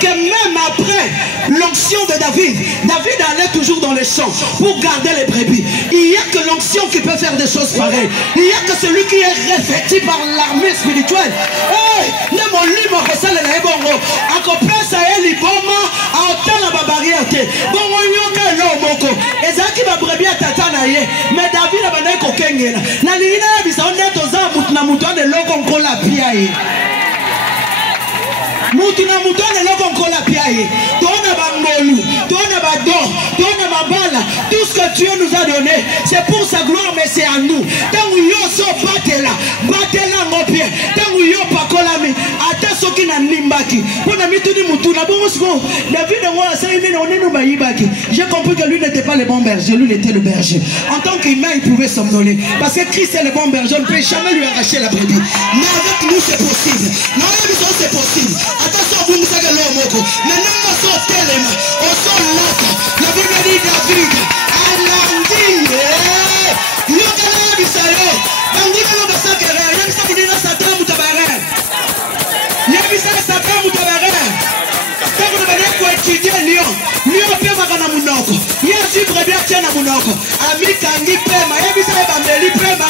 Que même après l'onction de David allait toujours dans les champs pour garder les brebis. Il n'y a que l'onction qui peut faire des choses pareilles. Il n'y a que celui qui est revêtu par l'armée spirituelle. Hey, ne mon livre que ça le bongo. Accomplis ça et liboma à autant la barrière. Bongo yoka lomoko. Ezaki ba brebis atata na ye. Mais David a bandé kokengela. Na lina bisa onde toza mutuna mutone loko nkola pia ye. Mutuna mutone loko nkola pia ye. Tona bangolu, tona bador, tona mabala. Tout ce que Dieu nous a donné, c'est pour sa gloire, mais c'est à nous. Tant où yo so batela ngopie. Tant où yo pakolami, ata soki na nimbaki. Pona mituni mutuna bongo siko. David ngwa sa ine na onenu bayibaki. J'ai compris que lui n'était pas le bon berger, lui il était le berger. En tant qu'humain, il pouvait somnoler. Parce que Christ est le bon berger, on ne peut jamais lui arracher la brebis. Mais avec nous c'est possible. Non, c'est possible. Attention, vous nous savez l'homme. Maintenant, on sort tellement. On sort là. La Bible dit David. Alandi. Yokala bisayo. Bangina no basakere. Yebisa kudina satan mutabare. Yebisa satan mutabare. Tango na bana ko étudier Lyon pema kana munoko. Yesu brebia tiana munoko. Ami kangi pema. Yebisa bambeli pema.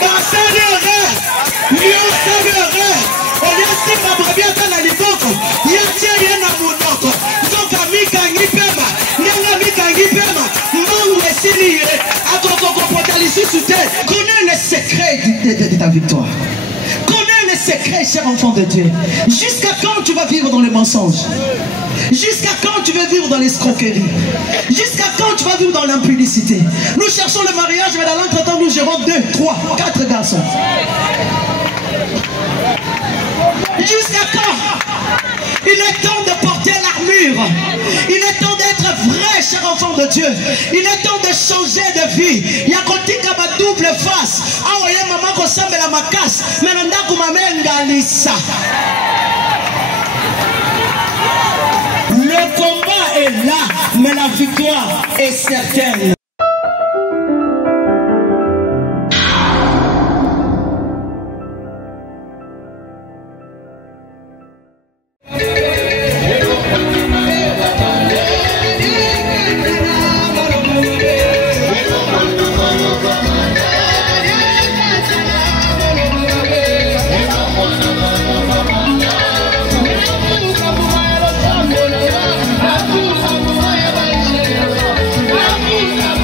Basere. Lyon savere. On y a si ma brebia tana liboko. Yesu yana munoko. Donc ami kangi pema. Nyanga mi kangi pema. Mangu esili akoko potali sute. Connais les secrets de ta victoire. Connais les secrets, cher enfant de Dieu. Jusqu'à quand tu vas vivre dans le mensonge? Jusqu'à quand tu vas vivre dans l'escroquerie? Jusqu'à quand tu vas vivre dans l'impudicité? Nous cherchons le mariage, mais dans l'entretemps, nous gérons 2, 3, 4 garçons. Jusqu'à quand? Il est temps de porter l'armure. Il est temps d'être vrai, cher enfant de Dieu. Il est temps de changer de vie. Il y a kotika ba double face. Ah ouais, maman ko sambela makas. Mais nanda ko mamenga lisa. Le combat est là, mais la victoire est certaine. La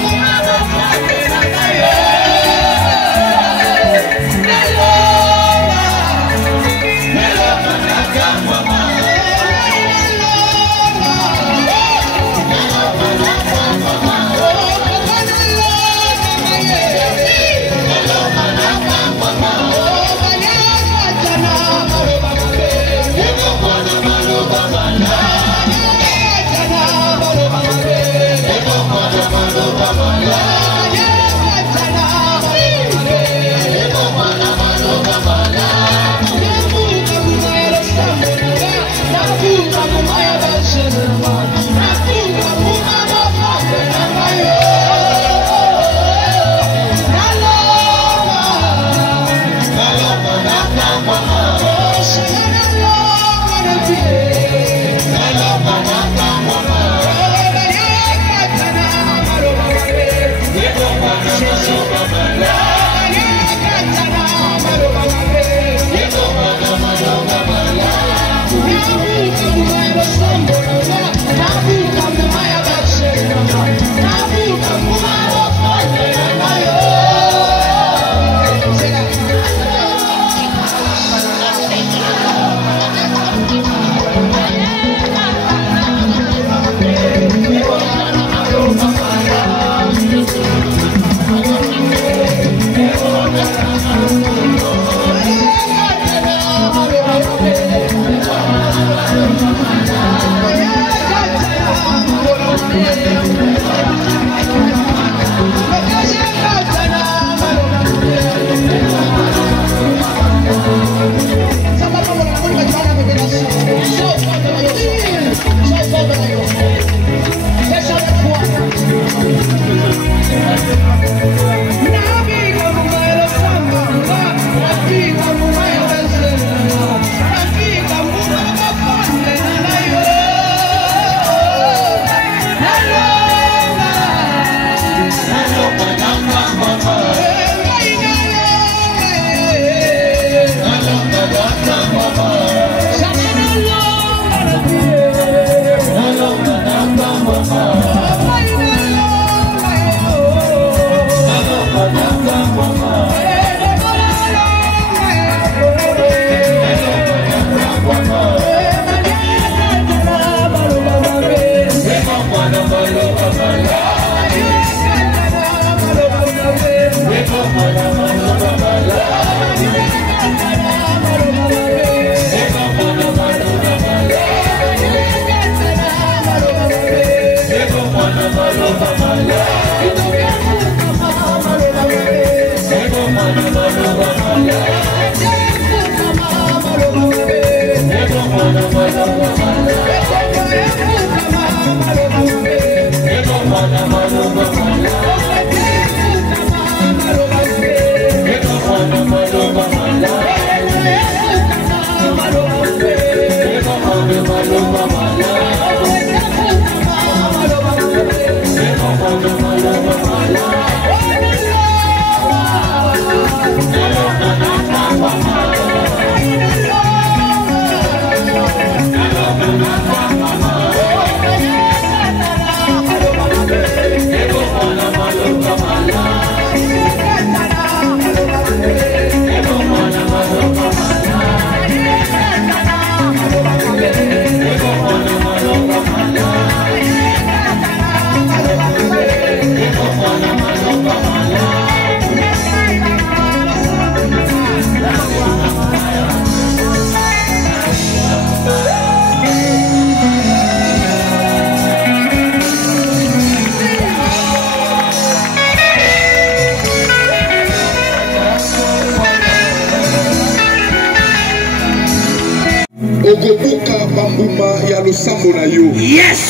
Okobuka bambuma ya losambo na yo. Yes.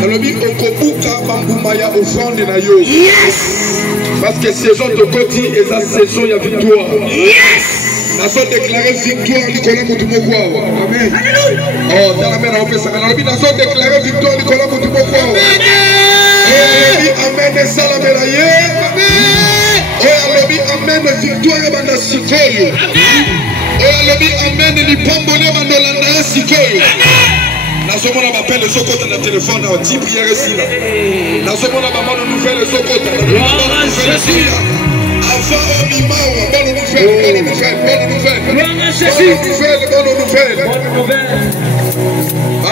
Nalobi okobuka bambuma ya offrande na yo. Yes. Parce que saison de koti et sa saison ya victoire. Yes. Naso déclarer victoire Nicolas Moutoumokwa. Amen. Oh, dans la main on fait ça. Nalobi naso déclarer victoire Nicolas Moutoumokwa. Amen. Amen. Salamé la ye. Amen. Oh, nalobi amen victoire banda sikoyo. Amen. Oh, nalobi amen lipambole bandolanda sikoyo. Nazomona m'appelle les sokota na téléphone na 10 prières ici là. Nazomona maman nous nouvelle les sokota. Avant au mimawa, bonne nouvelle, bonne nouvelle.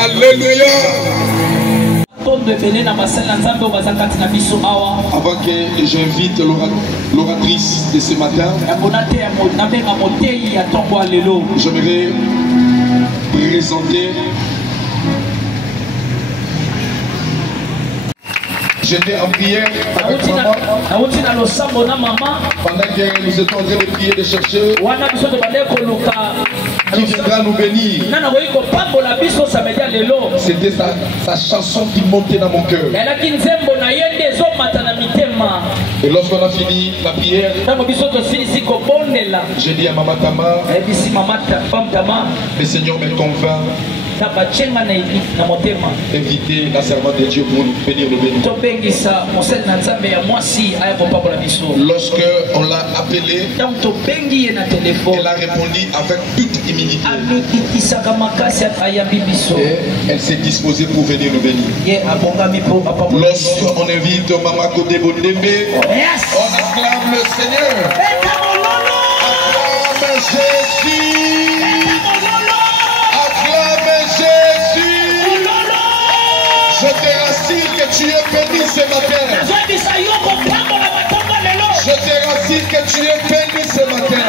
Alléluia. Avant que j'invite l'oratrice de ce matin, j'aimerais présenter. J'étais en prière avec maman. Pendant que nous étions en train de prier, de chercher qui viendra nous bénir. C'était sa chanson qui montait dans mon cœur. Et lorsqu'on a fini la prière, j'ai dit à Maman Tama, le Seigneur me convainc d'inviter la servante de Dieu pour nous bénir le béni. Lorsque on l'a appelée, elle a répondu avec toute humilité. Et elle s'est disposée pour venir nous bénir. Lorsqu'on invite Maman Kodé Bondembe, on acclame le Seigneur. Acclame Jésus. Je te rassure que tu es béni ce matin. Je te rassure que tu es béni ce matin.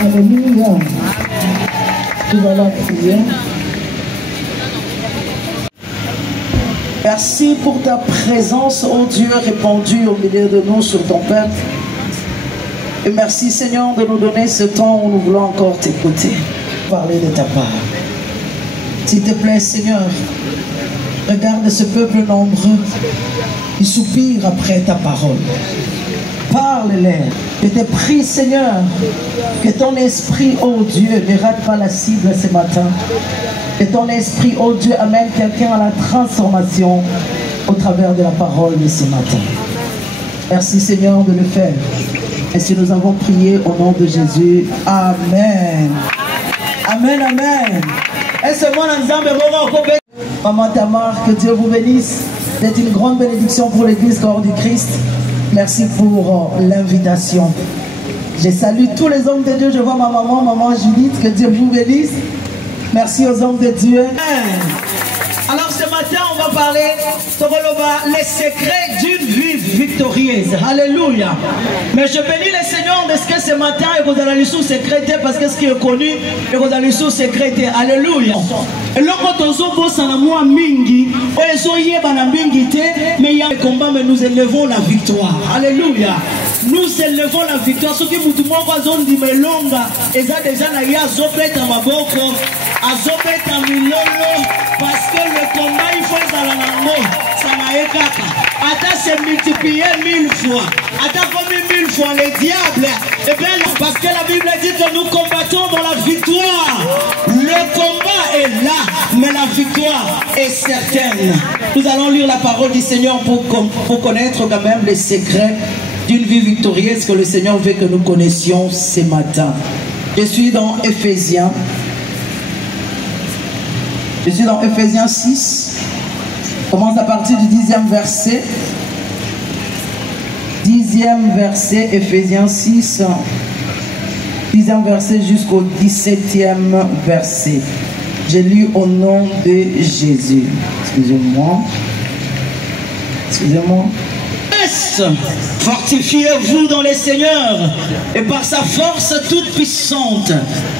Alléluia. Tu vas la prier. Merci pour ta présence, ô Dieu, répandue au milieu de nous sur ton peuple. Et merci Seigneur de nous donner ce temps où nous voulons encore t'écouter, parler de ta part. S'il te plaît Seigneur, regarde ce peuple nombreux qui soupire après ta parole. Parle-les. Je te prie Seigneur que ton esprit, ô Dieu, ne rate pas la cible ce matin. Que ton esprit, ô Dieu, amène quelqu'un à la transformation au travers de la parole de ce matin. Merci Seigneur de le faire. Et si nous avons prié au nom de Jésus, Amen. Amen, Amen. Maman Tamar, que Dieu vous bénisse. C'est une grande bénédiction pour l'Église Corps du Christ. Merci pour l'invitation. Je salue tous les hommes de Dieu. Je vois ma maman, maman Judith, que Dieu vous bénisse. Merci aux hommes de Dieu. Amen. Alors ce matin, on va parler les secrets d'une vie victorieuse. Alléluia. Mais je bénis le Seigneur de ce que ce matin, et vous allez sous secréter parce que ce qui est connu, et vous allez sous secréter. Alléluia. Et lorsque nous avons mingi, mais il y a un combat, mais nous élevons la victoire. Alléluia. Nous élevons la victoire. Ce qui vous dit, moi, dit, mais longa, et ça déjà, il y a zopet à ma boque, à zopet à milolo, parce que le combat, il faut être à la maman. Ça m'a éclaté. Attends, c'est multiplié 1000 fois. Attends, combien 1000 fois les diables. Eh bien, parce que la Bible dit que nous combattons dans la victoire. Le combat est là, mais la victoire est certaine. Nous allons lire la parole du Seigneur pour connaître quand même les secrets d'une vie victorieuse que le Seigneur veut que nous connaissions ce matin. Je suis dans Éphésiens. Je suis dans Éphésiens 6. Commence à partir du 10e verset. 10e verset, Éphésiens 6. 10e verset jusqu'au 17e verset. J'ai lu au nom de Jésus. Excusez-moi. Excusez-moi. Fortifiez-vous dans le Seigneur et par sa force toute puissante.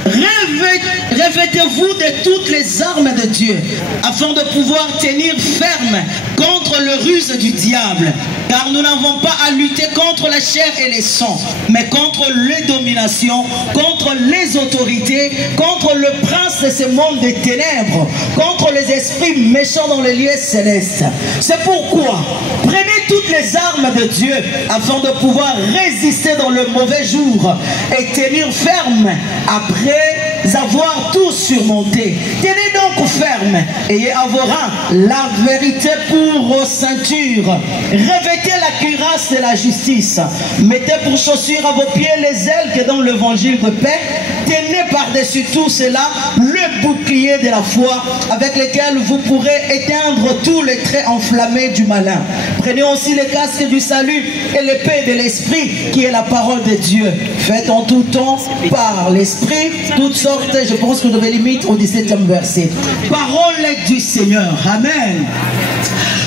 Revêtez-vous de toutes les armes de Dieu afin de pouvoir tenir ferme contre le ruse du diable, car nous n'avons pas à lutter contre la chair et les sangs, mais contre les dominations, contre les autorités, contre le prince de ce monde des ténèbres, contre les esprits méchants dans les lieux célestes. C'est pourquoi prenez toutes les armes de Dieu afin de pouvoir résister dans le mauvais jour et tenir ferme après avoir tout surmonté. Tenez donc ferme, ayez à vos reins la vérité pour ceinture, revêtez la cuirasse de la justice, mettez pour chaussures à vos pieds les ailes que dans l'évangile de paix, tenez par-dessus tout cela le bouclier de la foi avec lequel vous pourrez éteindre tous les traits enflammés du malin. Prenez aussi le casque du salut et l'épée de l'esprit qui est la parole de Dieu. Faites en tout temps par l'esprit toutes sortes, je pense que je vais limite au 17e verset. Parole du Seigneur. Amen.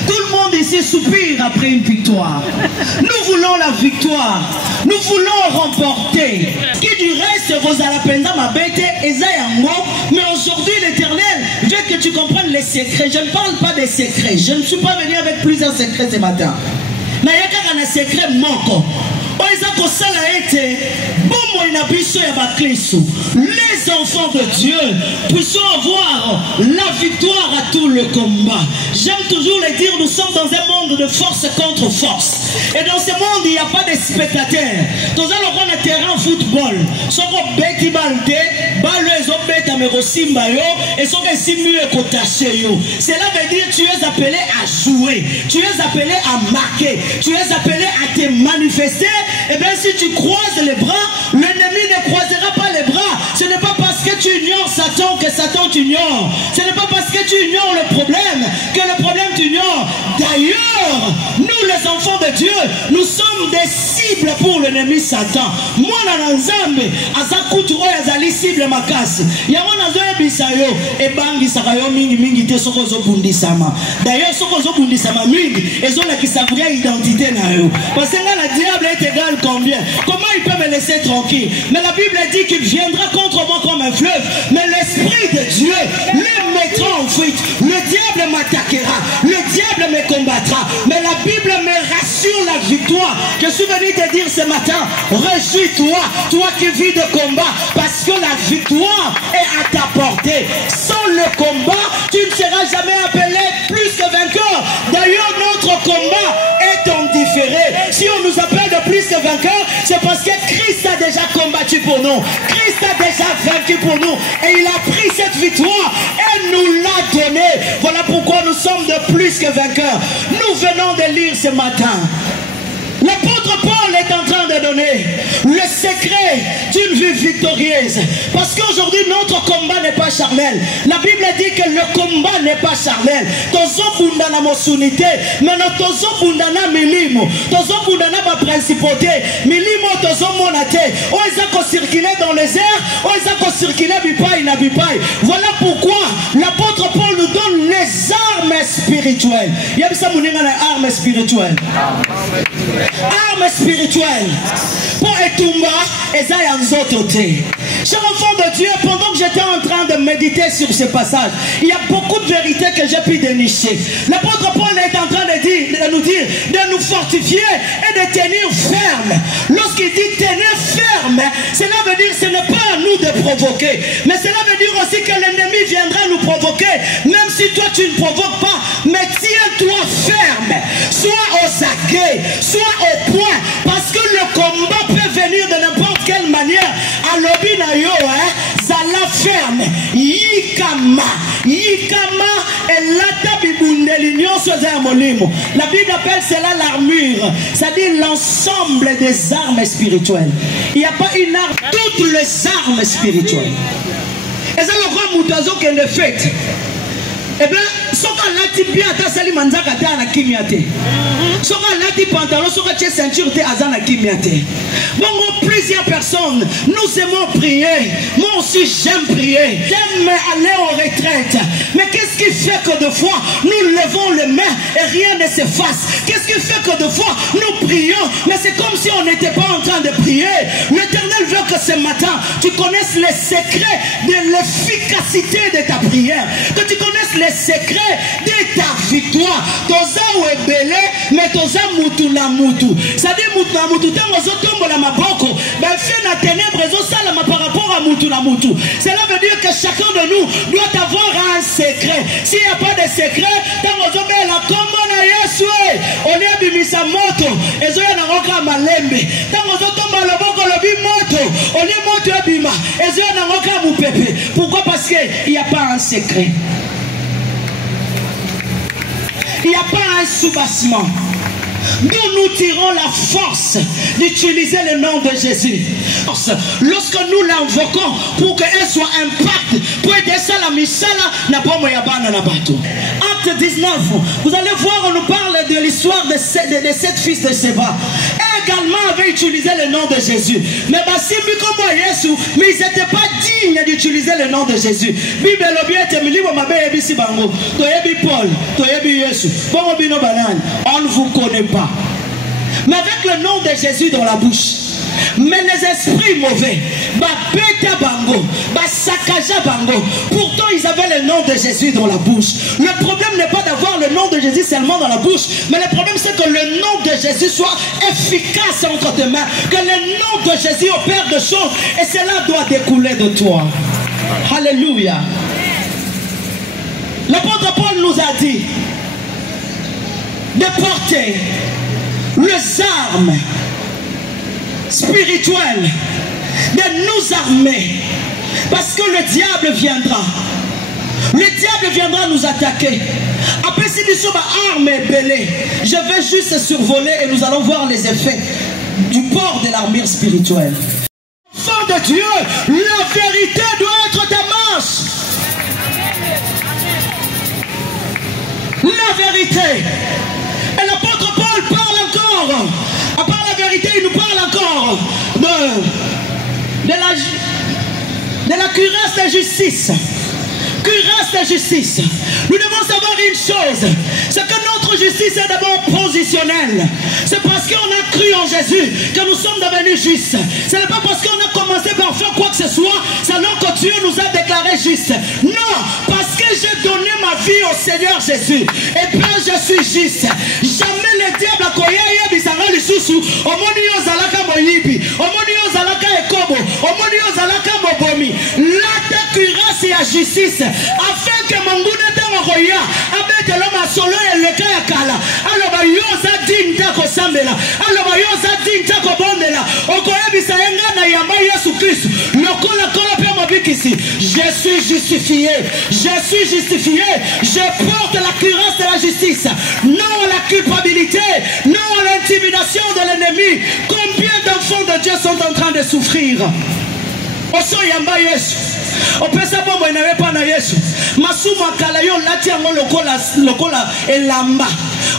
Tout le monde ici soupire après une victoire. Nous voulons la victoire. Nous voulons remporter. Qui du reste vous a la peine ma bête et mais aujourd'hui l'Éternel veut que tu comprennes les secrets. Je ne parle pas des secrets. Je ne suis pas venu avec plusieurs secrets ce matin. Mais il y a un secret moko. Les enfants de Dieu puissent avoir la victoire à tout le combat. J'aime toujours le dire, nous sommes dans un monde de force contre force. Et dans ce monde, il n'y a pas de spectateurs. Dans un terrain football, cela veut dire que tu es appelé à jouer, tu es appelé à marquer, tu es appelé à te manifester. Et bien si tu croises les bras, l'ennemi ne croisera pas les bras. Ce n'est pas parce que tu ignores Satan que Satan t'ignore. Ce n'est pas parce que tu ignores le problème que le problème t'ignore. D'ailleurs, nous les enfants de Dieu, nous sommes des cibles pour l'ennemi Satan. Moi, dans Nzambe, Azakuturo Azali cible makasi. Yamo nazoe bisayo e bangi sakayo mingi mingi te sokozo bundisama. D'ailleurs, sokozo bundisama mingi ezo la qui sa vraie identité na yo. Parce que là, le diable est égal combien? Comment il peut me laisser tranquille? Mais la Bible dit qu'il viendra contre moi comme un fleuve. Mais l'Esprit de Dieu le mettra en fuite. Le diable m'attaquera. Le diable me combattra. Mais la Bible me rassure la victoire. Je suis venu te dire ce matin, réjouis-toi, toi qui vis de combat, parce que la victoire est à ta portée. Sans le combat, tu ne seras jamais appelé plus que vainqueur. D'ailleurs, notre combat est en différé. Si on nous appelle de plus que vainqueur, c'est parce que Christ a déjà combattu pour nous. Christ a déjà vaincu pour nous. Et il a pris cette victoire et nous l'a donnée. Voilà pourquoi nous sommes de plus que vainqueurs. Nous venons de lire ce matin. L'apôtre Paul est en train de donner le secret d'une vie victorieuse. Parce qu'aujourd'hui, notre combat n'est pas charnel. La Bible dit que le combat n'est pas charnel. Tozo bundana mosunité, mais tozo bundana milimo, tozo bundana ma principauté, milimo tozo monate. On a circulé dans les airs, on a circulé bipai na bipai. Voilà pourquoi l'apôtre Paul nous donne les armes spirituelles. Il y a ça mounina les armes spirituelles. Armes spirituelles pour Etumba et Zayanzotote. Cher enfant de Dieu, pendant que j'étais en train de méditer sur ce passage, il y a beaucoup de vérités que j'ai pu dénicher. L'apôtre Paul est en train de nous dire de nous fortifier et de tenir ferme. Lorsqu'il dit tenir ferme, cela veut dire ce n'est pas à nous de provoquer, mais cela veut dire aussi que l'ennemi viendra nous provoquer, même si toi tu ne provoques pas, mais tiens-toi ferme, sois au saguet, sois au point, parce que le combat peut venir de n'importe quelle manière. À l'obinayo, zala ferme, yikama, yikama, et lata bibundelignon soza molimo. La Bible appelle cela l'armure, c'est-à-dire l'ensemble des armes spirituelles. Il n'y a pas une arme, toutes les armes spirituelles. Et ça le roi Moutazo qui est fait. Eh bien, ce qu'on a dit bien, c'est que manzaka te ana kimiate. Ce qu'on a dit pantalon, ce qu'on a ceinture te azana kimiate. Bon, plusieurs personnes, nous aimons prier. Moi aussi, j'aime prier. J'aime aller en retraite. Mais qu'est-ce qui fait que de fois, nous levons les mains et rien ne s'efface? Qu'est-ce qui fait que de fois, nous prions, mais c'est comme si on n'était pas en train de prier? L'Éternel veut que ce matin, tu connaisses les secrets de l'efficacité de ta prière. Que tu connaisses les secrets de ta victoire. Dans que toza mutu na mutu. C'est-à-dire mutu na mutu tango zotombo la maboko, ben fait na ténèbres ezosalama par rapport à mutu na mutu. Cela veut dire que chacun de nous doit avoir un secret. S'il n'y a pas de secret, tango zobela kombo na Yesu, on est bimisa moto, ezoya na roka malembe. Tango zotomba loboko lobi moto, on est moto ebima, ezoya na roka mupepe. Pourquoi? Parce qu'il n'y a pas un secret. Il n'y a pas un soubassement. Nous tirons la force d'utiliser le nom de Jésus. Lorsque nous l'invoquons pour qu'elle soit impact, pour aider ça la misala, na pomo ya bana na bato. Acte 19, vous allez voir, on nous parle de l'histoire de 7 fils de Séba. Également avaient utilisé le nom de Jésus. Mais Basimbi comme Yesu, mais ils n'étaient pas dignes d'utiliser le nom de Jésus. Bible l'objet milibo mabe ebisi bango. Toyebi Paul, toyebi Yesu. Bongo bino banane, on ne vous connaît pas. Mais avec le nom de Jésus dans la bouche, mais les esprits mauvais, beta bango, sakaja bango. Pourtant ils avaient le nom de Jésus dans la bouche. Le problème n'est pas d'avoir le nom de Jésus seulement dans la bouche, mais le problème c'est que le nom de Jésus soit efficace entre tes mains, que le nom de Jésus opère de choses, et cela doit découler de toi. Alléluia. L'apôtre Paul nous a dit de porter les armes spirituelles, de nous armer, parce que le diable viendra. Le diable viendra nous attaquer. Après, si nous sommes armes et belées, je vais juste survoler et nous allons voir les effets du port de l'armure spirituelle. Enfant de Dieu, la vérité doit être ta marche. La vérité. Et l'apôtre Paul parle encore. À part la vérité, il nous parle encore de la cuirasse de justice. Cuirasse de justice. Nous devons savoir une chose, c'est que notre justice est d'abord positionnelle. C'est parce qu'on a cru en Jésus que nous sommes devenus justes. Ce n'est pas parce qu'on a commencé par faire quoi que ce soit, selon que Dieu nous a déclarés justes. Non, parce que j'ai donné ma vie au Seigneur Jésus. Et puis je suis juste. Jamais le diable a koya bisanga lisusu. Omoni yo zalaka moyibi. Omoni yo zalaka ekobo. Omoni yo zalaka mobomi. La cuirasse et la justice. Afin que mon goût de roya avec l'homme à solo et le cas à kala. Alors yoza dinta ko sambela. Alors yoza dinta ko bondela. Okoya bisayenga na yamba Yesu Christ. Lokola kola pe mabikisi. Je suis justifié. Je suis justifié. Je porte la cuirasse de la justice. Non à la culpabilité. Non à l'intimidation de l'ennemi. Combien d'enfants de Dieu sont en train de souffrir? Oso yamba Yesu. Opesa bombo inawe pa na Yesu. Masuma kala yo lati yango lokola elamba.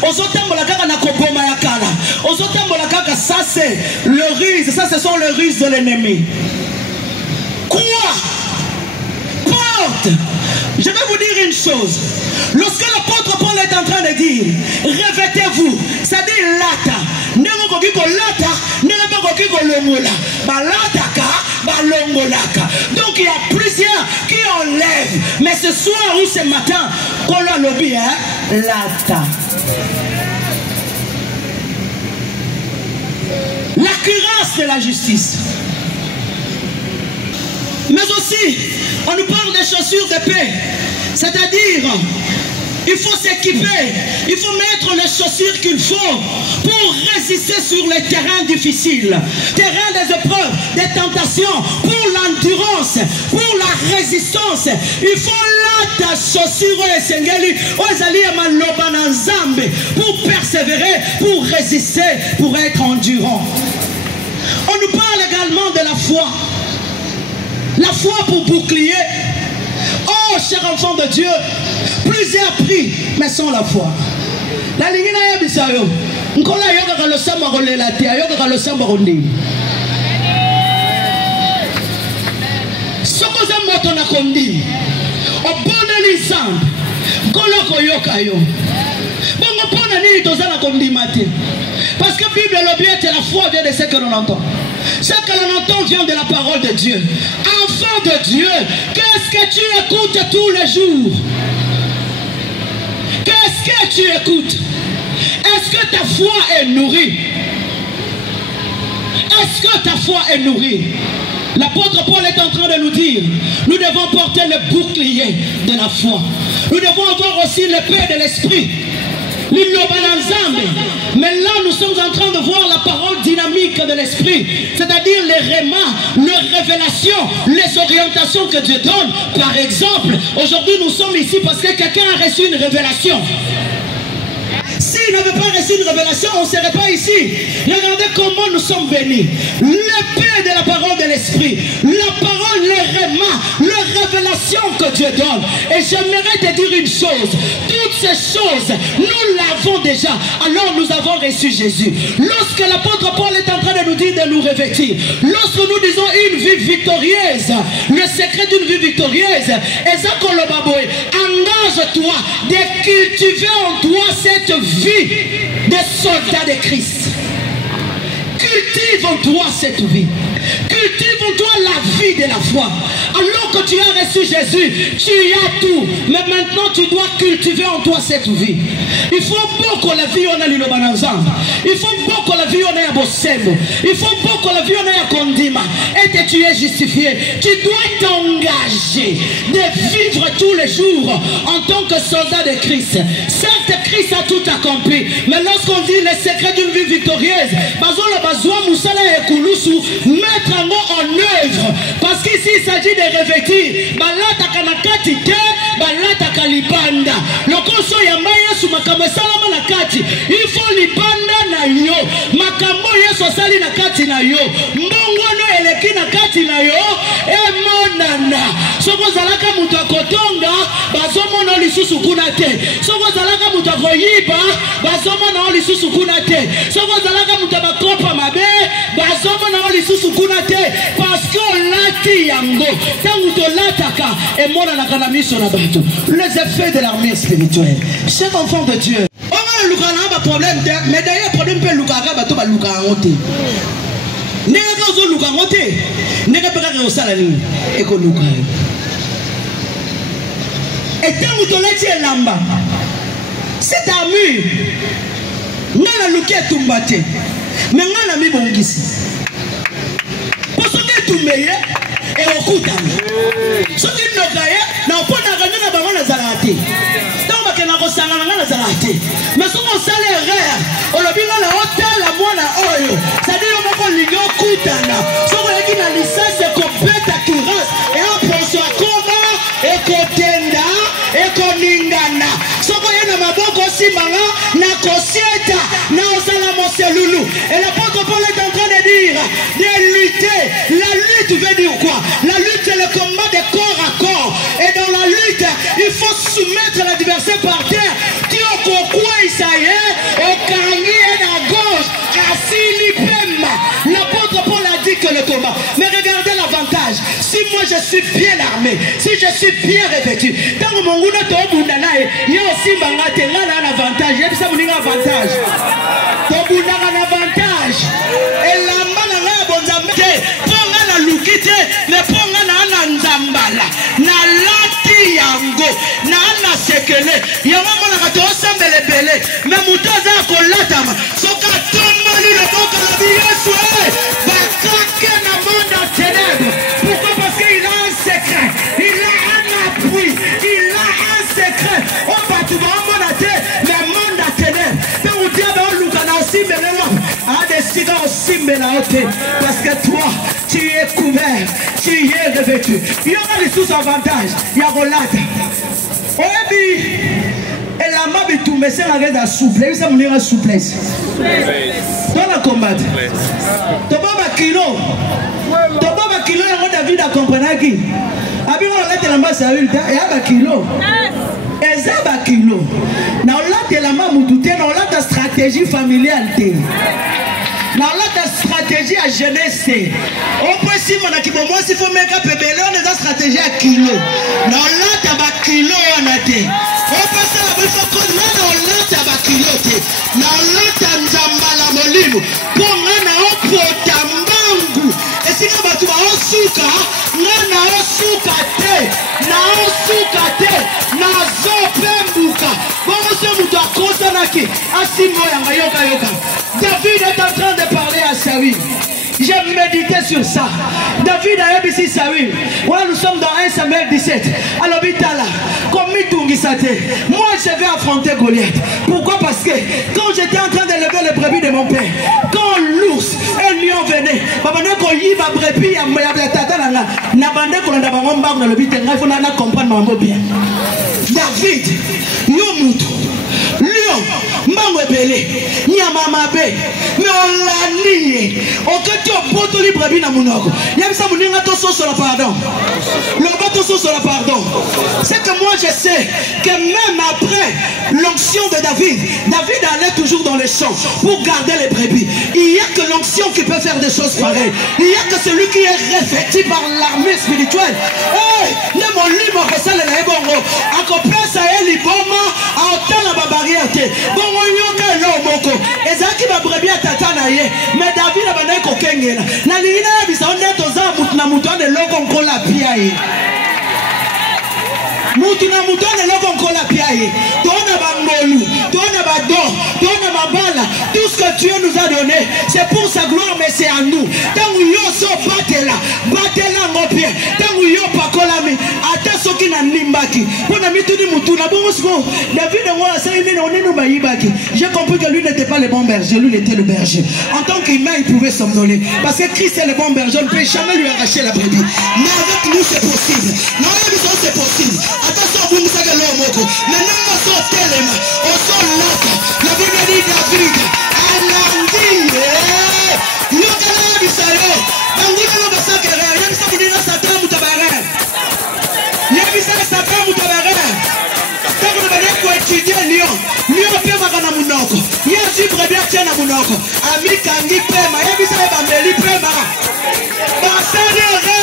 Ozotambola kaka na koboma ya kala. Ozotambola kaka, ça c'est le ruse, ça ce sont les ruses de l'ennemi. Quoi? Porte. Je vais vous dire une chose. Lorsque l'apôtre Paul est en train de dire revêtez-vous, ça dit lata. Donc il y a plusieurs qui enlèvent. Mais ce soir ou ce matin, qu'on l'a lobby, lata. La cuirasse de la justice. Mais aussi, on nous parle des chaussures de paix. C'est-à-dire, il faut s'équiper, il faut mettre les chaussures qu'il faut pour résister sur les terrains difficiles, terrains des épreuves, des tentations, pour l'endurance, pour la résistance. Il faut là ta chaussure pour persévérer, pour résister, pour être endurant. On nous parle également de la foi. La foi pour bouclier. Oh, cher enfant de Dieu, plusieurs prient, mais sans la foi. La ligne na yabisayo, nkola yoga le samba rolela te, yoga le samba rondi. Soko za moto na kondi, obone lisand, nkola koyoka yo. Bongo pona ni toza na kondi mate. Parce que Bible l'objet la foi vient de ce que l'on entend. Ce que l'on entend vient de la parole de Dieu. Enfant de Dieu, qu'est-ce que tu écoutes tous les jours? Qu'est-ce que tu écoutes? Est-ce que ta foi est nourrie? Est-ce que ta foi est nourrie? L'apôtre Paul est en train de nous dire, nous devons porter le bouclier de la foi. Nous devons avoir aussi l'épée de l'esprit. Mais là, nous sommes en train de voir la parole dynamique de l'esprit, c'est-à-dire les rémas, les révélations, les orientations que Dieu donne. Par exemple, aujourd'hui, nous sommes ici parce que quelqu'un a reçu une révélation. S'il n'avait pas reçu une révélation, on ne serait pas ici. Regardez comment nous sommes bénis. L'épée de la parole de l'esprit, la parole, les rémas, les révélations que Dieu donne. Et j'aimerais te dire une chose. Toutes ces choses, nous l'avons déjà. Alors nous avons reçu Jésus. Lorsque l'apôtre Paul est en train de nous dire de nous revêtir, lorsque nous disons une vie victorieuse, le secret d'une vie victorieuse, engage-toi de cultiver en toi cette vie de soldat de Christ. Cultive en toi cette vie. Cultive en toi la vie de la foi. Alors que tu as reçu Jésus, tu as tout. Mais maintenant tu dois cultiver en toi cette vie. Il faut beaucoup la vie on a l'Ilobanazam. Il faut beaucoup la vie on a à Bossebo. Il faut beaucoup la vie on a à Kondima. Et que tu es justifié. Tu dois t'engager de vivre tous les jours en tant que soldat de Christ. Certes, Christ a tout accompli. Mais lorsqu'on dit les secrets d'une vie victorieuse, mettre en œuvre. Parce qu'ici il s'agit de revêtir. Il faut libanda na yo. Makambo yeso sali na kati na yo. Mbongono eleki na kati na yo. Emonana. Soko zalaka mutu akotonga. Bazomona lisusu kuna te. Soko zalaka mutu akoyiba. Bazomona lisusu kuna te. Soko zalaka mutu abakopa mabe. Bazomona lisusu kuna te. Parce que lati yango. Tangu to lataka. Emonana kana miso na bato. Les effets de l'armée spirituelle. Chers enfants de Dieu. Problème, mais d'ailleurs problème peut Lukara bato ba Lukara ngote. Nega kazo Lukara ngote. Nega peka ke osalani eko Lukara. Et tant que tu es lamba, cette armure, ngana luke tumbate, mais ngana mi bongisi. Parce que tu meye et okutami. Ce qui nous gagne, na opona gagner na bango na zalate. Mais si on sait l'erreur, on a bien la hôtel, la moine à oyo. C'est-à-dire qu'on a l'union coutana. Si on a dit la licence, c'est complète accurate. Et on pense à comment, et qu'on tenda, et qu'on ningana. Si on a un maboko aussi, na kosieta, na osala loulou. Et l'apôtre Paul est en train de dire, de lutter. La lutte veut dire quoi? La lutte, c'est le combat de corps à corps. Et dans la lutte, il faut soumettre l'adversaire par terre. L'apôtre Paul a dit que le combat. Mais regardez l'avantage. Si moi je suis bien armé, si je suis bien revêtu, tant que mon gouda to bundana, il y a aussi un avantage. Il y a un avantage. To bundana un avantage. Et la manana bonzamete, ponga na lukite, mais ponga na nzambala, na lati yango, na na sekele. Yama mona to sambele bele, mais mutaza ko latama. Soka tomoli le boka la biyesu, bakake na monde ténèbres. Pourquoi? Parce qu'il a un secret, il a un appui, il a un secret. On va tout le monde le monde à ténèbres. Donc on dit à Lukana aussi, mais là, à décider aussi, mais là, parce que toi, tu es couvert, tu es revêtu. Il y aura des sous-avantages, il y a relate. Et la main de tout, mais c'est la souplesse, ça me souplesse. Dans la combat. Toba kilo. Toba kilo, on a vu la comprendre qui. Abi on l'a tellement ça et aba kilo. Ezaba kilo. Na on l'a tellement mututé, na on l'a ta stratégie familiale té. Na on l'a ta stratégie à jeunesse. On peut si mon akibo moi s'il faut mettre pebele on a ta stratégie à kilo. Na on l'a ta ba kilo on a té. On peut ça la faut qu'on na on l'a ta ba kilo té. Na on l'a ta nzambala molimo. Pour na on pota mbangu. Et si on va tu vas au suka, na au suka té. Na au suka té. Na zo pembuka. Bon c'est muta kosa na David est en train de parler à Saül. J'ai médité sur ça. David a ici Saül. Voilà, nous sommes dans 1 Samuel 17. Alors, moi, je vais affronter Goliath. Pourquoi? Parce que quand j'étais en train d'élever les brebis de mon père, quand l'ours et le lion venaient, David, lion, mangwebele, nyamamabe, mais on l'a nié. On peut poto libre bien à mon ogo. Yamsa mouninga toso sur la pardon. Le bateau sur la pardon. C'est que moi je sais que même après l'onction de David, David allait toujours dans les champs pour garder les brebis. Il n'y a que l'onction qui peut faire des choses pareilles. Il n'y a que celui qui est revêtu par l'armée spirituelle. Hey, ne mon libre que ça le bongo. Encore plus à elle, il bomba à autant la barrière. Bon, on y a un moko. Et ça qui va brebis à tatanaye. Mais David a banné kokengela. Na lina bisa on est aux armes na mutone logo nkola piaye. Mutuna mutone logo nkola piaye. Tona bangolu, tona badon, tona mabala. Tout ce que Dieu nous a donné, c'est pour sa gloire, mais c'est à nous. Tant où yo so batela ngopie. Tant où yo pakolami. Ata soki na nimbaki. Pona mituni mutuna bongo siko. David ngwa sa ine on nous bayibaki. J'ai compris que lui n'était pas le bon berger, lui il était le berger. En tant qu'humain, il pouvait somnoler. Parce que Christ est le bon berger, on ne peut jamais lui arracher la brebis. Mais avec nous, c'est possible. Non, c'est possible. Attention, vous nous savez l'homme. Maintenant, on sort tellement. On sort là. La Bible dit David. Alandi. Yokala bisayo. Anguna no basakere. Yabisa kudina satan mutabare. Yabisa satan mutabare. Tango na bane ko étudier Lyon. Lyon pe makana munoko. Yesu brebia tiana munoko. Ami kangi pema. Yabisa ba meli pema. Ba serere.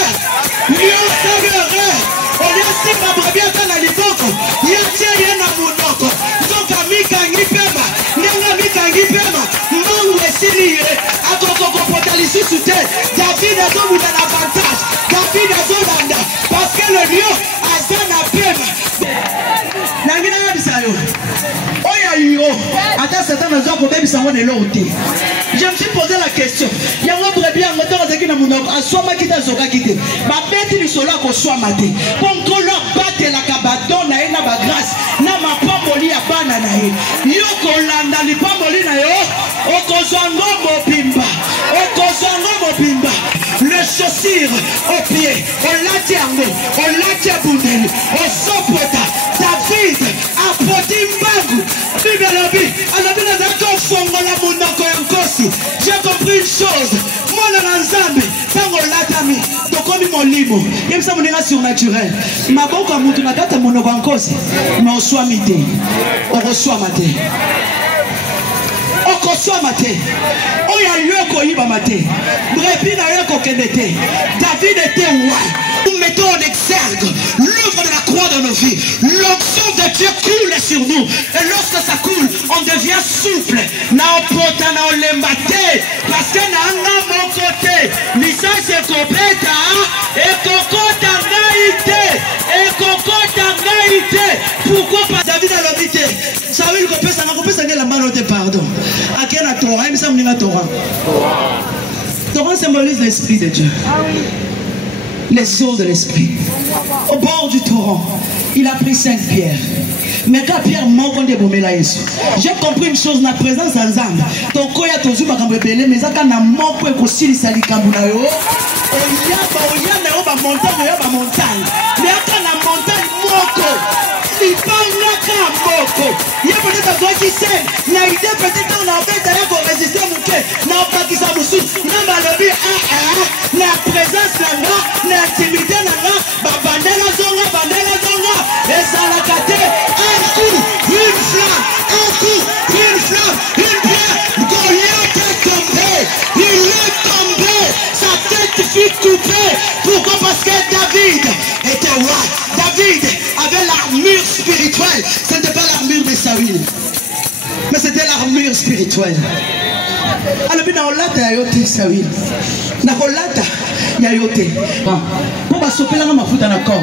Lyon serere. Olia simba brebia tana liboko. Yesu yena munoko. Donc ami kangi pema. Nenga mi kangi pema. Mangu esiliye. Akoko potali sute. David a un avantage. David a un parce que le lion a un pema. Nangina yabisayo. Oya yo. Attends, Satan n'a pas problème ça on est là. Je me suis posé la question. Il y a un brebis en moteur de qui n'a mon assoima qui t'a zoka quitté. Ma bête ni sola ko soit maté. Comme qu'on leur batte la cabadon na ina ba grâce. Na ma pas moli a bana na ye. Yo ko landa li pas moli na yo. O ko zongo mobimba. O ko zongo mobimba. Le chaussure au pied. On l'a tiango. On l'a tiabundeli. On sopota. David a poti mbagu. J'ai compris une chose. Moi, le Ranzambe, tant on l'a tami, donc on est mon libre. Il y a ça, mon état surnaturel. Ma bonne comme tu n'as pas mon obankosi, mais on reçoit mité. On reçoit maté. On reçoit maté. On y a lieu qu'on y va maté. Brebis n'a rien qu'on était. David était roi. Nous mettons en exergue l'œuvre de la croix dans nos vies. L'onction de Dieu coule sur nous. Et lorsque ça coule, on devient souple. Parce que dans mon côté, Missa se complète. Et Coco Tangaïté. Pourquoi pas David a l'habité? Ça veut dire que ça n'a pas la manote pardon. À quel Torah? Il me semble que Torah. Torah symbolise l'esprit de Dieu. Les eaux de l'esprit. Au bord du torrent, il a pris 5 pierres. Mais quand Pierre manque de bomber j'ai compris une chose, la présence d'Anzam. Ton koya tozu bakambele, mais ça quand na manque ko sili sali kambuna yo. Oya ba montagne, ba montagne. Mais quand la montagne moko, il parle ka moko. Il y a peut-être un qui sait, na idée peut-être on a fait d'ailleurs pour résister mon cœur. Na pas qui ça nous suit. Na balobi la présence là, l'intimité là, bandela zonga, et ça la kate, un coup, une flamme, une pierre, Goliath est tombé, il est tombé, sa tête fut coupée. Pourquoi? Parce que David était roi. David avait l'armure spirituelle. Ce n'était pas l'armure de Saül, mais c'était l'armure spirituelle. Alors, bien, on l'a dit, Saül. Na kolata ya yote. Pour ba sopela ma futa na corps.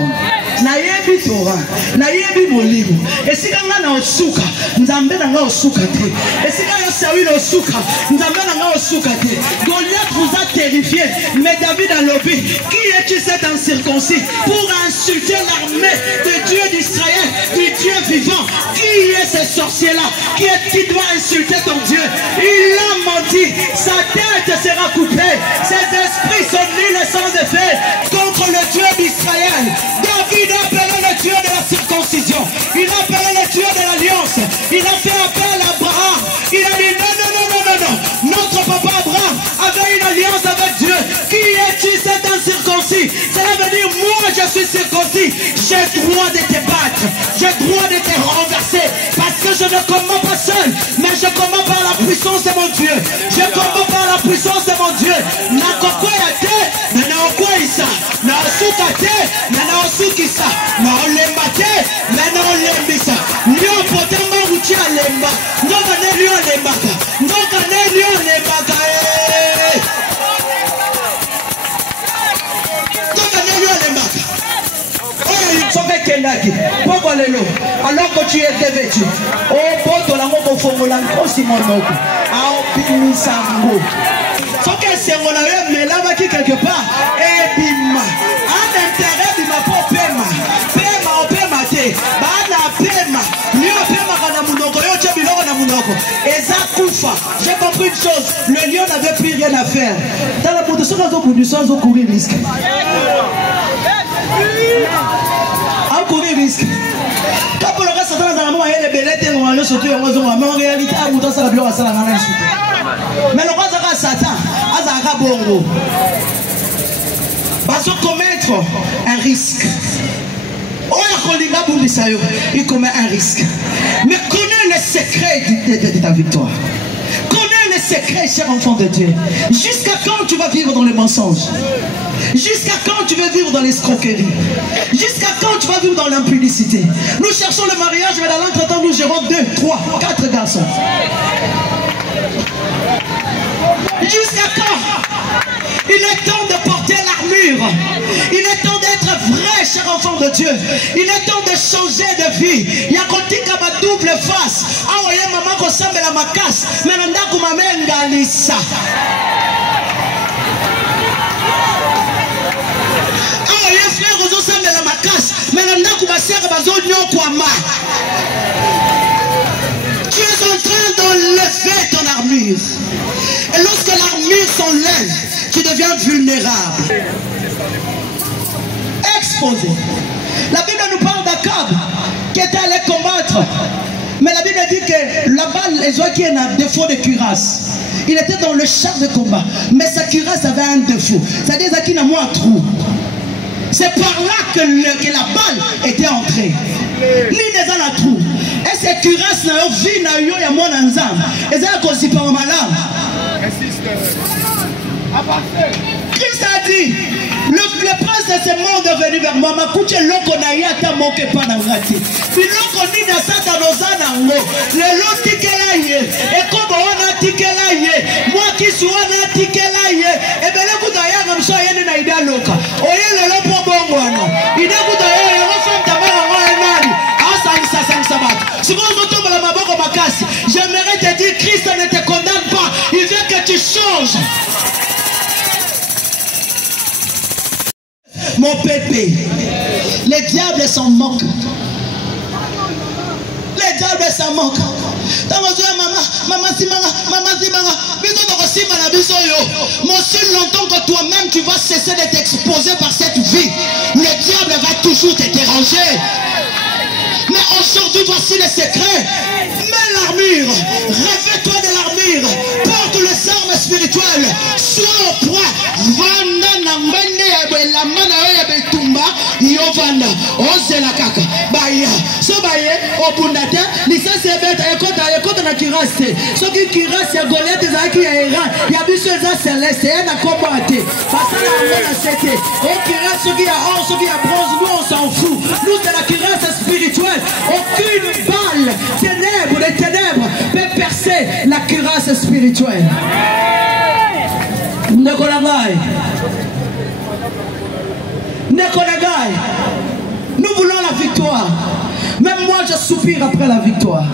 nayebi Torah, nayebi molimo. Esika nga na osuka, nzambe na nga osuka te. Esika yo sawi na osuka, nzambe na nga osuka te. Goliath vous a terrifié, mais David a lobby. Qui est-il cet incirconcis pour insulter l'armée de Dieu d'Israël, du Dieu vivant? Qui est ce sorcier-là? Qui est-il qui doit insulter ton Dieu? Il a menti, sa tête sera coupée, ses esprits sont nus le sang de fer contre le Dieu d'Israël. David a appelé le Dieu de la circoncision, il a appelé le Dieu de l'alliance, il a fait appel à Abraham, il a dit non, non, non, non, non, non. Notre papa Abraham avait une alliance avec Dieu. Qui est-il cet incirconcis? Cela veut dire moi je suis circoncis, j'ai droit de te battre, j'ai droit de te renverser, parce que je ne commande pas seul, mais je commande par la puissance de mon Dieu. Je commande par la puissance de mon Dieu. Nakokweyate, nanaokweisa, naosukate, nanaosukisa, naolembate, nanaolembisa. Lio potamba uchi alemba, ngoka ne lio lembaka, ngoka ne lio lembaka. Ngoka ne lio lembaka. Alors que tu es vêtu, oh poto la moko fongola aussi mon oko, ah opini sango. Faut que c'est mon aïe mais là va qui quelque part et bima, un intérêt bima pour pema, pema o pema te, bana pema, lieu pema kana munoko yo tchebilo na munoko. Eza kufa. J'ai compris une chose, le lion n'avait plus rien à faire. Dans la position du sang, ils ont couru risque. Courir risque. Quand pour le reste, ça dans la main, il y a les belettes, on va sauter, on va mais en réalité, on va ça la bloc à ça la main. Mais le roi Zara Satan, Azara Bongo, va se commettre un risque. Il commet un risque. Mais connais le secret de ta victoire. Connais le secret, cher enfant de Dieu. Jusqu'à quand tu vas vivre dans le mensonge? Jusqu'à quand tu veux vivre dans l'escroquerie? Jusqu'à quand tu vas vivre dans l'impudicité? Nous cherchons le mariage, mais dans l'entretemps, nous gérons 2, 3, 4 garçons. Jusqu'à quand? Il est temps de porter l'armure. Il est temps d'être vrai, cher enfant de Dieu. Il est temps de changer de vie. Il y a kotika ma double face. Ah ouais, maman ko sambela makas. Mais nanda kumamenga lisa. Ah ouais, frère, ozo sambela makas. Mais nanda kumasera bazo nyokwama. Tu es en train d'enlever ton armure. Et lorsque l'armure s'enlève, tu deviens vulnérable. Exposé. La Bible nous parle d'Akab qui était allé combattre. Mais la Bible dit que là-bas, les gens qui ont un défaut de cuirasse. Il était dans le char de combat. Mais sa cuirasse avait un défaut. C'est-à-dire qu'il n'a moins un trou. C'est par là que la balle était entrée. Ni les a un trou. Et ces cuirasses n'a vu n'a eu à mon ensemble. Et ça a causé par un malin. Christ a dit, le prince de ce monde est venu vers moi. Ma couche l'oko na yata moke pa na ngati. Biloko ni na sata nozana ngo. Le loti kelaye. Et comme on a tikelaye. Moi qui suis on a tikelaye. Et ben le coup d'ailleurs comme ça yene na ida loka. Oye le lopo bongwana. Ida coup d'ailleurs yene femme tamara ngo enali. Asa sabat. Si vous entendez la maboko makasi, j'aimerais te dire Christ ne te condamne pas. Il veut que tu changes. Mon pépé, les diables s'en moquent. Les diables s'en moquent. Mais aussi longtemps que toi-même tu vas cesser de t'exposer par cette vie, le diable va toujours te déranger. Mais aujourd'hui, voici le secret. Mets l'armure. Revêt-toi de l'armure. Porte les armes spirituelles. Sois au point. Vanda na mene la mana ya betumba yovanda. Ose la kaka. Baya. So baye obundata. Licence beta ekota na kirase. So ki kirase ya Goliath ezaki ya Iran. Ya biso eza céleste na combattre. Pasala na sete. Et kirase so ki ya or, so ki ya bronze, nous on s'en fout. Nous c'est la kirase spirituelle. Aucune balle des ténèbres peut percer la cuirasse spirituelle. Nekolagai. Nous voulons la victoire. Même moi, je soupire après la victoire.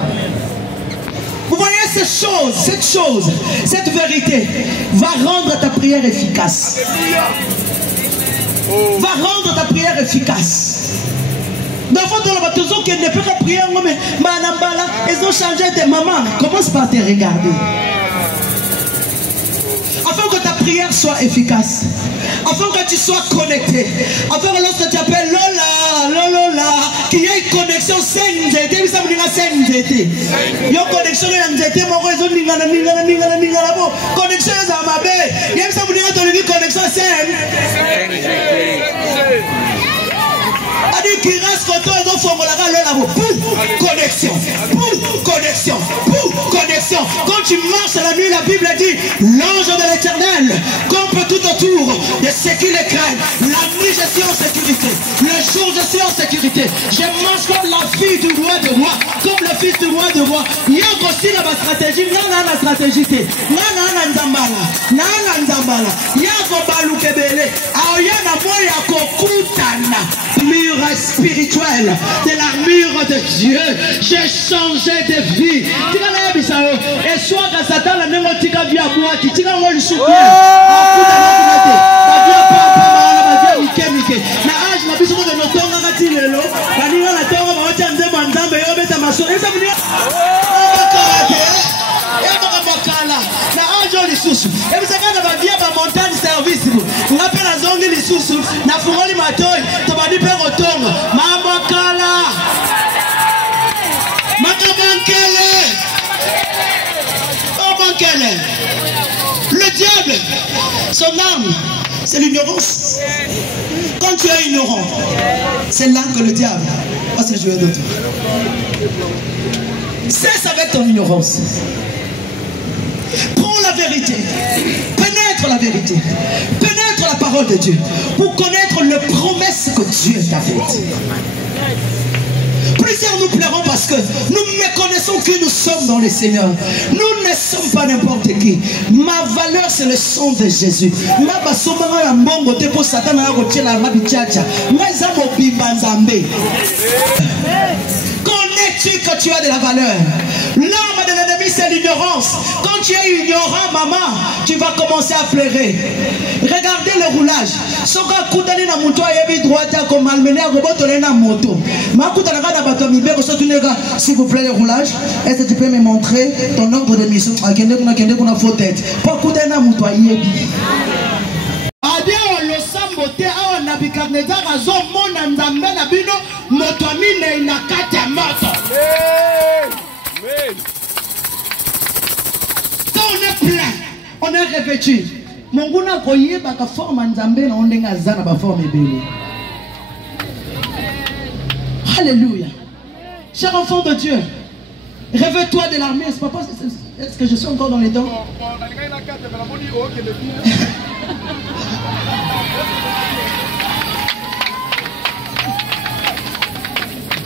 Vous voyez cette chose, cette vérité va rendre ta prière efficace. Va rendre ta prière efficace. Dans le fond, dans la maison qui ne peut pas prier, mais ils ont changé de maman. Commence par te regarder. Afin que ta prière soit efficace, afin que tu sois connecté, afin que lorsque tu appelles Lola, qu'il y ait une connexion saine, ça veut dire saine. Il y a une connexion connexion à ma baie, il y a ça veut dire connexion saine. Connexion. Quand tu marches la nuit, la Bible dit l'ange de l'Éternel campe tout autour de ceux qui les craignent. La nuit, je suis en sécurité. Le jour, je suis en sécurité. Je marche comme la fille du roi de roi, comme le fils du roi de roi. Il y a aussi la stratégie. Il y a la stratégie. Il y a l'armure spirituelle, de l'armure de Dieu. J'ai changé de vie. Et soit que Satan n'a pas tika via boîte, tika moi je suis bien. Na âge na biso de notonga kati lelo, baninga na tonga ba wacha nzemba nzambe yo beta maso. Esa bunia. Na âge lisusu. Et vous savez ba via ba montagne service. Ngape na zongi lisusu, na fungoli matoi, to ba di pe kotonga. Mama kala. Le diable, son arme, c'est l'ignorance. Quand tu es ignorant, c'est là que le diable va se jouer de toi. Cesse avec ton ignorance. Prends la vérité. Pénètre la vérité. Pénètre la parole de Dieu pour connaître les promesses que Dieu t'a faites. Plusieurs nous plairont parce que nous méconnaissons qui nous sommes dans le Seigneur. Nous ne sommes pas n'importe qui. Ma valeur, c'est le sang de Jésus. Connais-tu que tu as de la valeur? L'arme de l'ennemi, c'est l'ignorance. Quand tu es ignorant, maman, tu vas commencer à pleurer. Regardez le roulage. S'il vous plaît, le roulage. Est-ce que tu peux me montrer ton ordre de mission? On est plein, on est revêtu. Monguna koye baka forme nzambe na ondenga zana ba forme ebele. Alléluia. Cher enfant de Dieu, revêt-toi de l'armée. Est-ce que je suis encore dans les temps?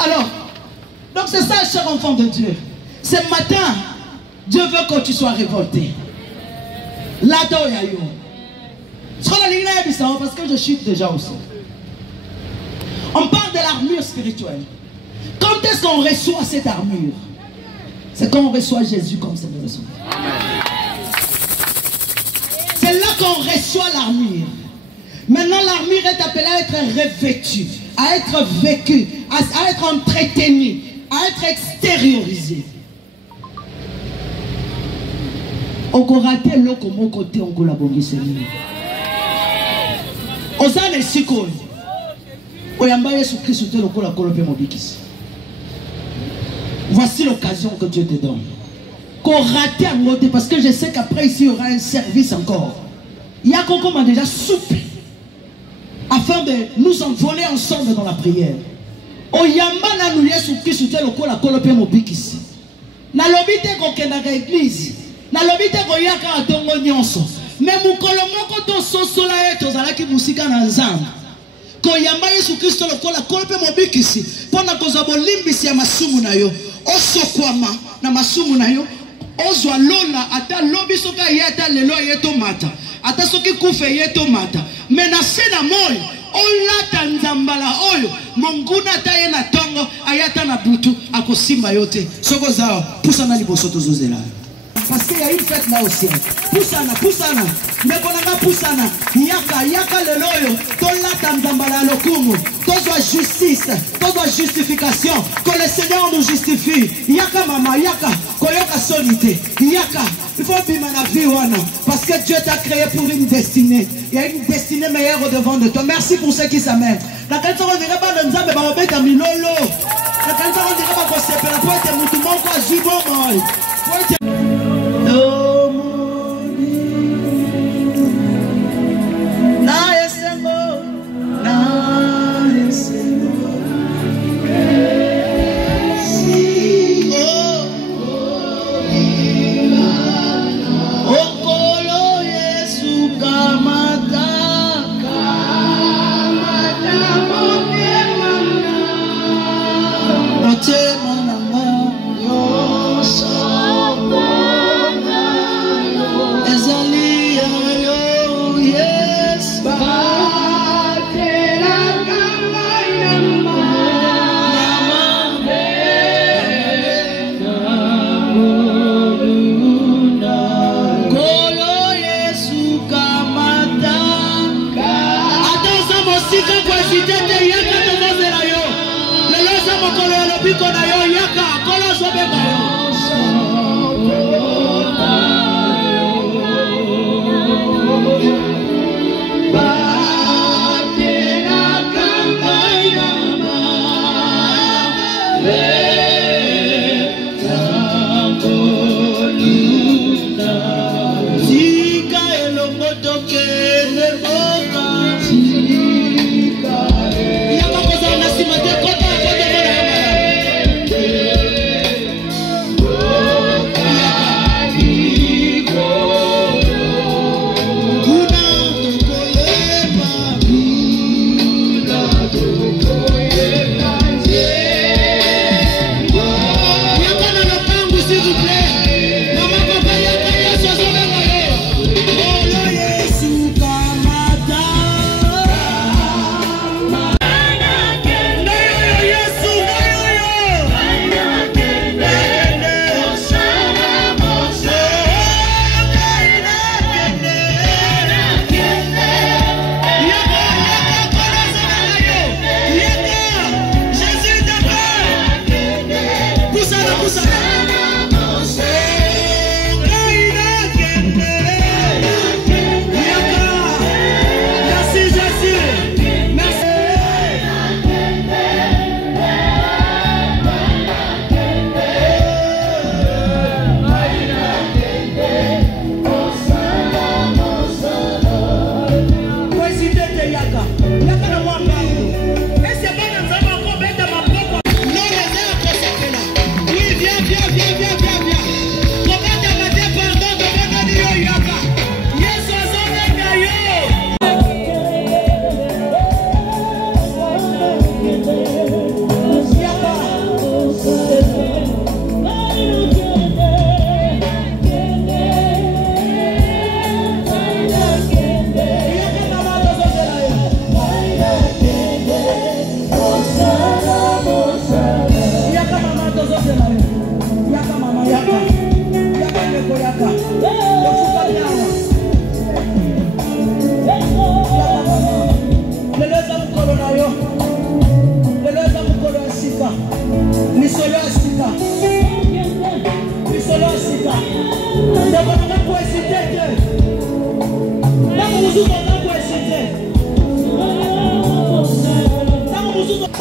Alors, donc c'est ça, cher enfant de Dieu. Ce matin, Dieu veut que tu sois révolté. Là-dedans, il y a eu. Parce que je chute déjà aussi. On parle de l'armure spirituelle. Quand est-ce qu'on reçoit cette armure? C'est quand on reçoit Jésus comme c'est le reçoit. C'est là qu'on reçoit l'armure. Maintenant, l'armure est appelée à être revêtue, à être vécue, à être entretenue, à être extériorisée. On peut rater l'eau comme au côté, on peut la bonne Seigneur. Osane Sikol. Oyamba Yesu Christ te lokola kolope mobikisi. Voici l'occasion que Dieu te donne. Qu'on rate un côté parce que je sais qu'après ici il y aura un service encore. Il y a qu'on m'a déjà soupé afin de nous envoler ensemble dans la prière. Oyamba na nous Yesu Christ te lokola kolope mobikisi. Na lobite ko kenda ka église. Na lobite ko yaka atongo nyonso. Mais mukolo moko to sosola eto zalaki musika na nzamba. Koyamba Yesu Kristo lokola kolope mobikisi pona kozabo limbisi ya masumu na yo osokwama na masumu na yo ozwa lola ata lobi soka yeta lelo yeto mata ata soki kufe yeto mata menase na moyo olata nzambala oyo monguna taye na tongo ayata na butu akosimba yote soko zao poussana liboso tozozela parce qu'il y a une fête là aussi poussana ndekonanga poussana yaka leloyo tolata nzambala lokumu tozwa justice tozwa justification que le Seigneur nous justifie yaka mama yaka koyoka solité yaka il faut bima na vie wana parce que Dieu t'a créé pour une destinée. Il y a une destinée meilleure au devant de toi. Merci pour ceux qui s'amènent. La canton on dirait pas de nzambe ba obeta milolo. La canton on dirait pas ko sepela po ete mutu moko ajibo moi.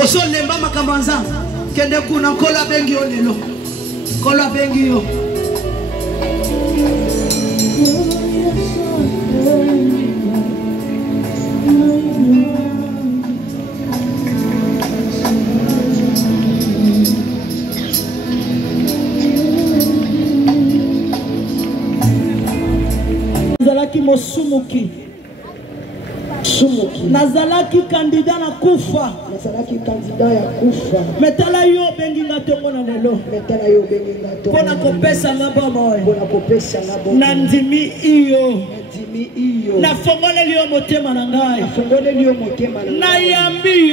Osolemba makambanza kende kuna kola bengi yo lelo kola bengi yo Nazalaki mosumuki nazalaki candidat na kufa metala yo bengi ngatongo na lelo pona kopesa ngaba moyo na ndimi iyo na fongoleli yo motema na ngai nayambi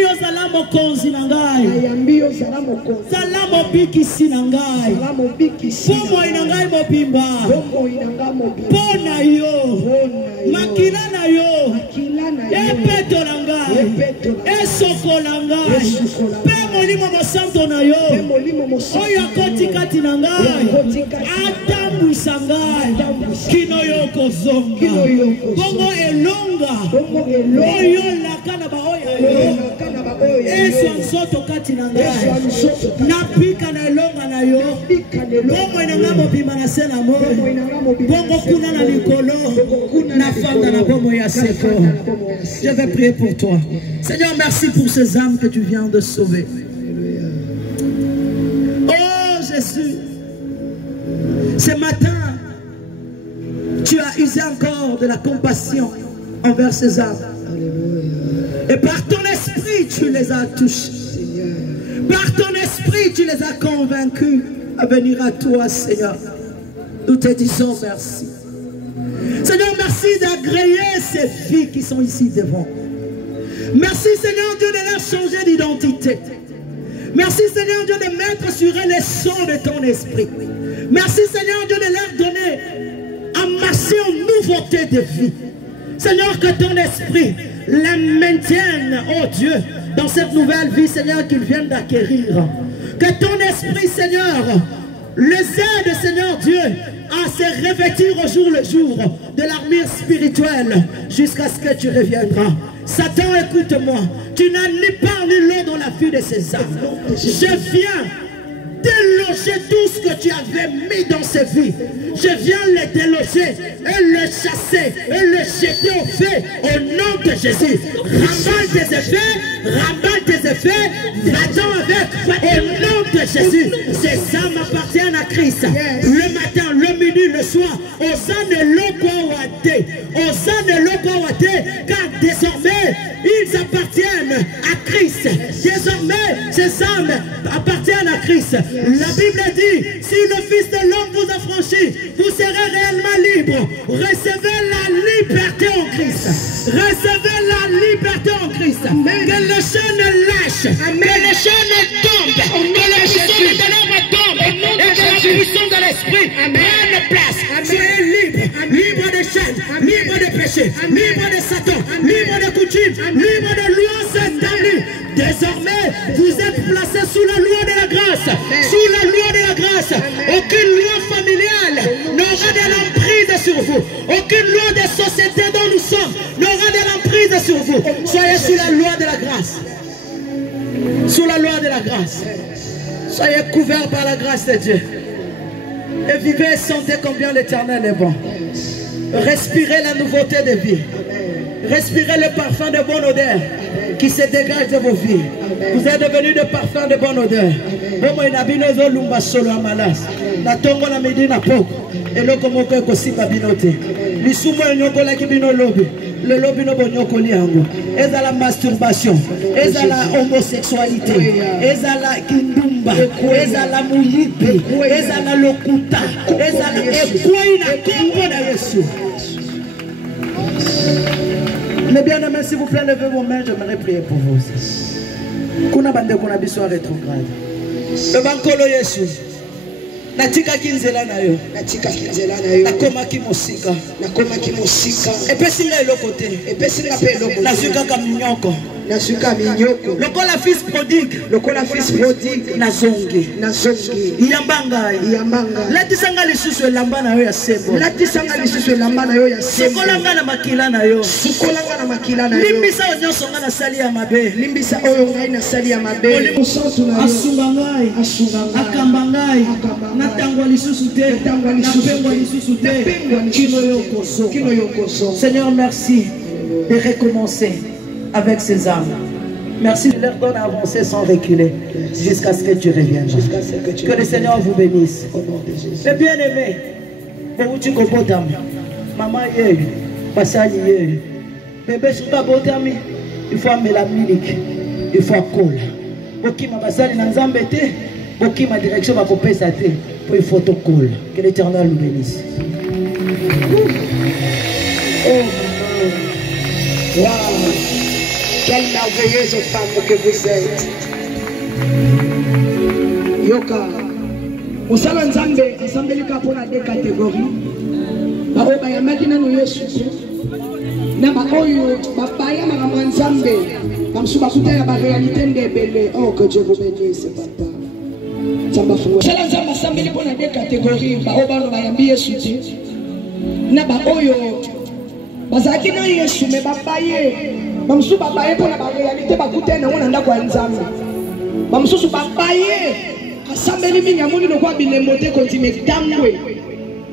yo zala mokonzi na ngai zala mobikisi na ngai pomoi na ngai mobimba mpo na yo makila na yo epeto na ngai esoko na ngai mpe molimo mosanto na yo oyo akoti kati na ngai atambwisa ngai kino yo kozonga bongo elonga oyo laka na baoyo ezwa nzoto kati na ngai napika na elonga na yo bongo enanga mobimba na se na moi bongo kuna na likolo nafanda na bomo ya seko. Je vais prier pour toi. Seigneur, merci pour ces âmes que tu viens de sauver. Oh Jésus, ce matin, tu as usé encore de la compassion envers ces âmes. Et par ton esprit, tu les as touchés. Par ton esprit, tu les as convaincus à venir à toi, Seigneur. Nous te disons merci. Seigneur, merci d'agréer ces filles qui sont ici devant. Merci, Seigneur Dieu, de leur changer d'identité. Merci, Seigneur Dieu, de mettre sur elles les sceaux de ton esprit. Merci, Seigneur Dieu, de leur donner à marcher en nouveauté de vie. Seigneur, que ton esprit les maintienne, oh Dieu, dans cette nouvelle vie, Seigneur, qu'ils viennent d'acquérir. Que ton esprit, Seigneur, les aide, Seigneur Dieu, à se revêtir au jour le jour de l'armure spirituelle jusqu'à ce que tu reviendras. Satan, écoute-moi, tu n'as ni part ni l'eau dans la vie de ces âmes. Je viens déloger tout ce que tu avais mis dans ces vies. Je viens les déloger et les chasser et les jeter au feu au nom de Jésus. Ramballe tes effets, va-t'en avec au nom de Jésus. Ces âmes appartiennent à Christ. Le matin, le midi, le soir, car désormais, ils appartiennent à Christ. Désormais, ces âmes appartiennent à Christ. La Bible dit, si le Fils de l'homme vous a franchi, vous serez réellement libre. Recevez la liberté en Christ. Recevez la liberté en Christ. Que les chaînes lâchent. Que les chaînes tombent. Que les puissants de l'homme tombent. Et que la puissance de l'esprit prenne place. Soyez libres. Libres des chaînes. Libres des péchés. Libres de Satan. Libres de coutumes. Libres de lois établies. Désormais, vous êtes placés sous la loi de la grâce. Sous la loi de la grâce. Aucune loi familiale n'aura de l'emprise sur vous. Aucune loi de société dont nous sommes n'aura de l'emprise sur vous. Soyez sous la loi de la grâce. Sous la loi de la grâce. Soyez couverts par la grâce de Dieu. Et vivez et sentez combien l'Éternel est bon. Respirez la nouveauté de vie. Respirez le parfum de bonne odeur qui se dégage de vos vies. Vous êtes devenus de parfums de bonne odeur. Le lobby no bonyoko liango. Eza la masturbation. Eza la homosexualité. Eza la kindumba. Eza la mulipi. Eza la lokuta. Eza la ekouina kombo na Yesu. Mais bien aimés, s'il vous plaît, levez vos mains, j'aimerais prier pour vous. Kuna bande kuna biso rétrograde. Le bankolo Yesu. Natika kinzela na yo. Natika kinzela na yo. Nakoma kimosika. Nakoma kimosika. Epesi nga eloko te. Epesi nga pe eloko. Nazuka ka minyoko. Nazuka minyoko. Lokola fils prodigue. Lokola fils prodigue. Nazongi. Nazongi. Iyambanga. Iyambanga. Latisanga lisusu elamba na yo ya sembo. Latisanga lisusu elamba na yo ya sembo. Sukolanga na makila na yo. Sukolanga na makila na yo. Limbisa onyoso nga na sali ya mabe. Limbisa oyo ngai na sali ya mabe. Asunga ngai. Asunga ngai. Akamba ngai. Seigneur, merci de recommencer avec ces âmes. Merci de leur donner à avancer sans reculer jusqu'à ce que tu reviennes. Que le Seigneur vous bénisse. Les bien-aimés, maman, bébé, il faut amener la musique, il faut coller. Pour qui ma direction va couper sa tête pour une photocall. Que l'Éternel nous bénisse. Oh, wow. Quelle merveilleuse femme que vous êtes. Yoka. Musala Nzambe, Nzambe lika pour la deux catégories. Baro bayamaki na Yesu. Na baoyo babaya makambo Nzambe. Bamsu bakuta ya ba réalité ndebele. Oh, que Dieu vous bénisse, papa. Musala Nzambe, Nzambe lika pour la deux catégories. Baro baro bayambi Yesu. Na baoyo bazaki na Yesu me babaye. Bamsu babaye pour la réalité bakuta na wana ndako Nzambe. Bamsu babaye. Asambeli mingi amoni lokwa bilemote continue damwe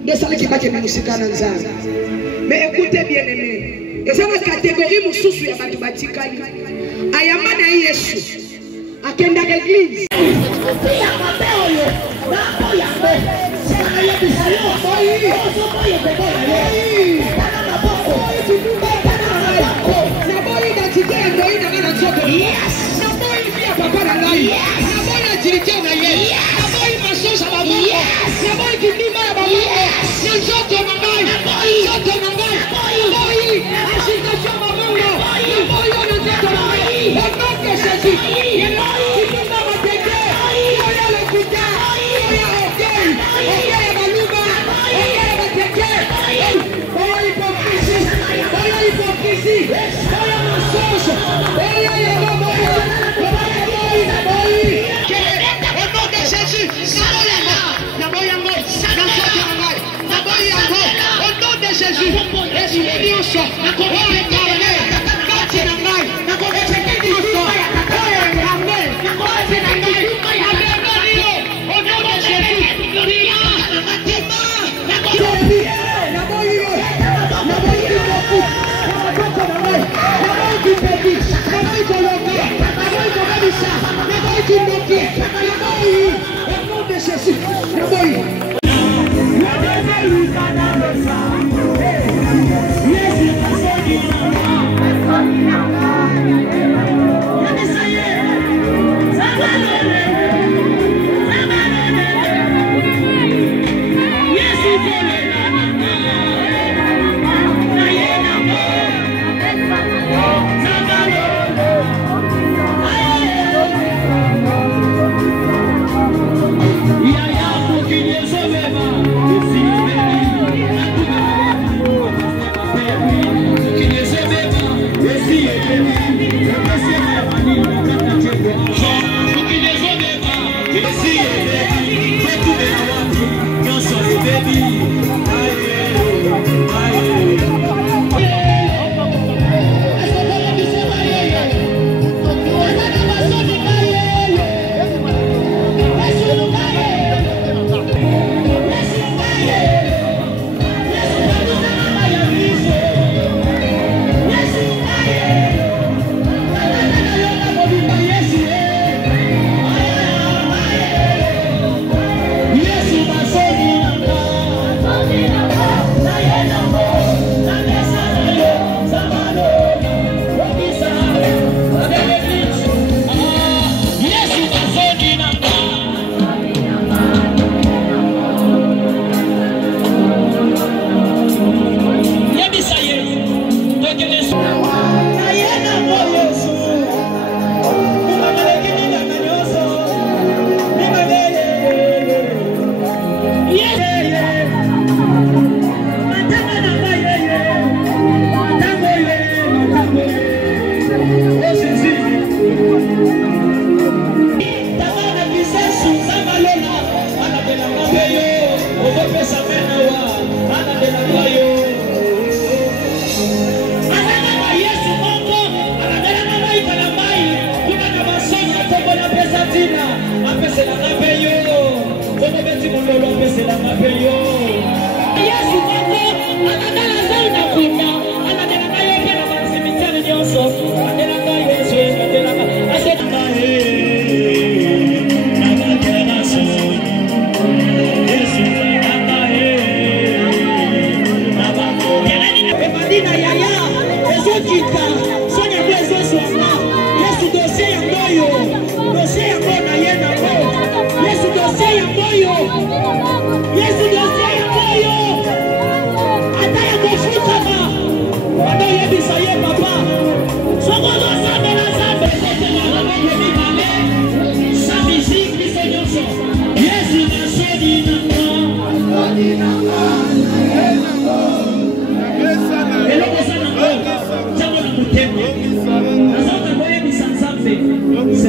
de sale qui bake musika na nzambe. Mais écoutez bien aimé, et c'est la catégorie mususu ya batu batikali ayamba na Yesu akenda l'église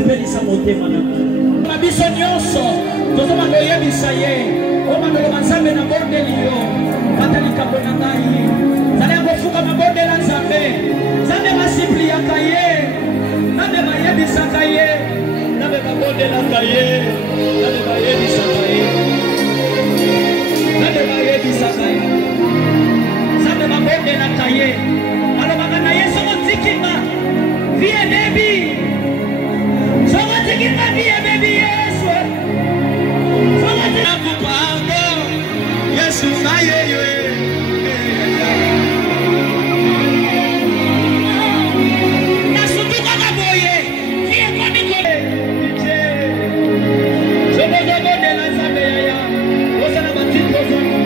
sepelisa motema na biso nyonso tozoma koyebisa ye omandoloba nzambe na bondeli yo kata likambo na ngai zala ya kofuka mabondela nzambe nzambe basipliaka ye nzambe bayebisaka ye nzambe babondelaka ye nzambe bayebisaka ye nzambe bayebisaka ye nzambe babondelaka ye alobaka na ye soko tikinga vie bebi soko tikinga vie bebi yesu soko tikinga kupango yesu na yeyo nasutuka kaboye vie kodiko ije soko babondela nzambe yaya osana batito zango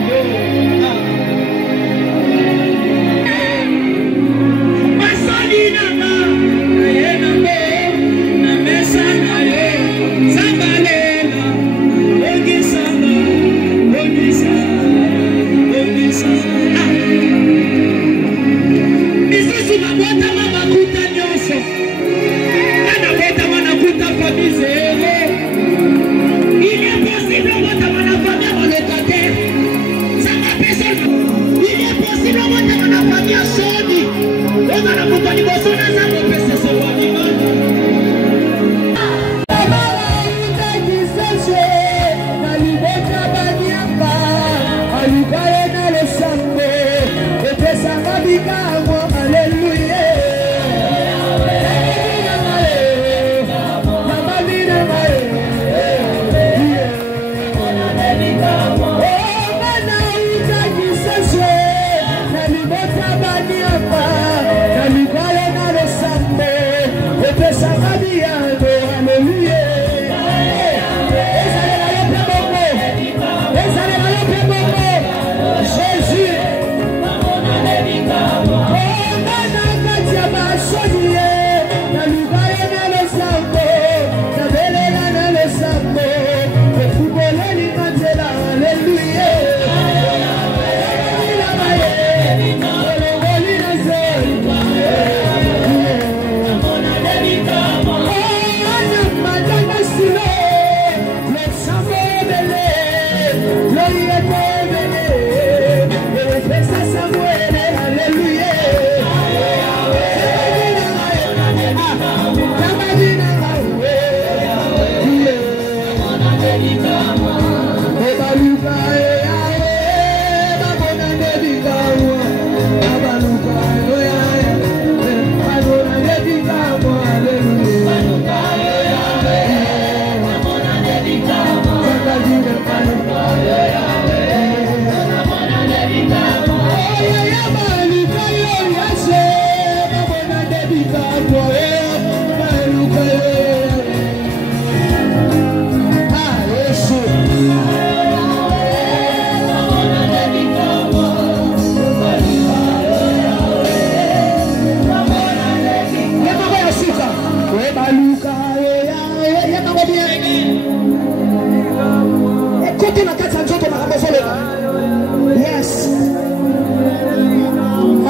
Yes.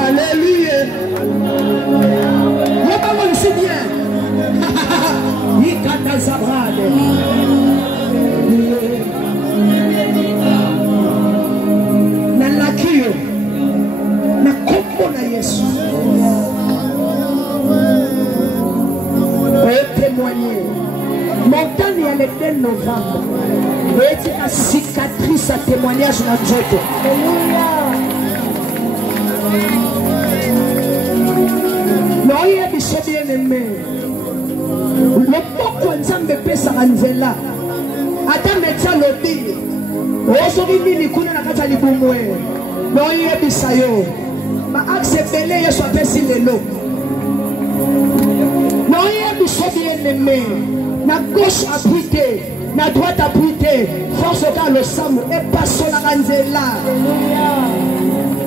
Alléluia. Le pas le c'est bien. Il canta Zabrade. Na lakio. Na kombo na Yesu. Pour témoigner. Montagne à l'été novembre. Et la cicatrice à témoignage dans Joto. Non, il y a des choses bien aimées. Le pourquoi nous avons fait ça à Nzela. Attends, médecin lobby. Aujourd'hui, nous avons fait ça à Libumwe. Non, il y a des saillots. Ma accepté les soit passé les lots. Non, il y a des choses bien aimées. Na gauche abrité, na droite abrité, force dans le sang et pas sur la Nzela.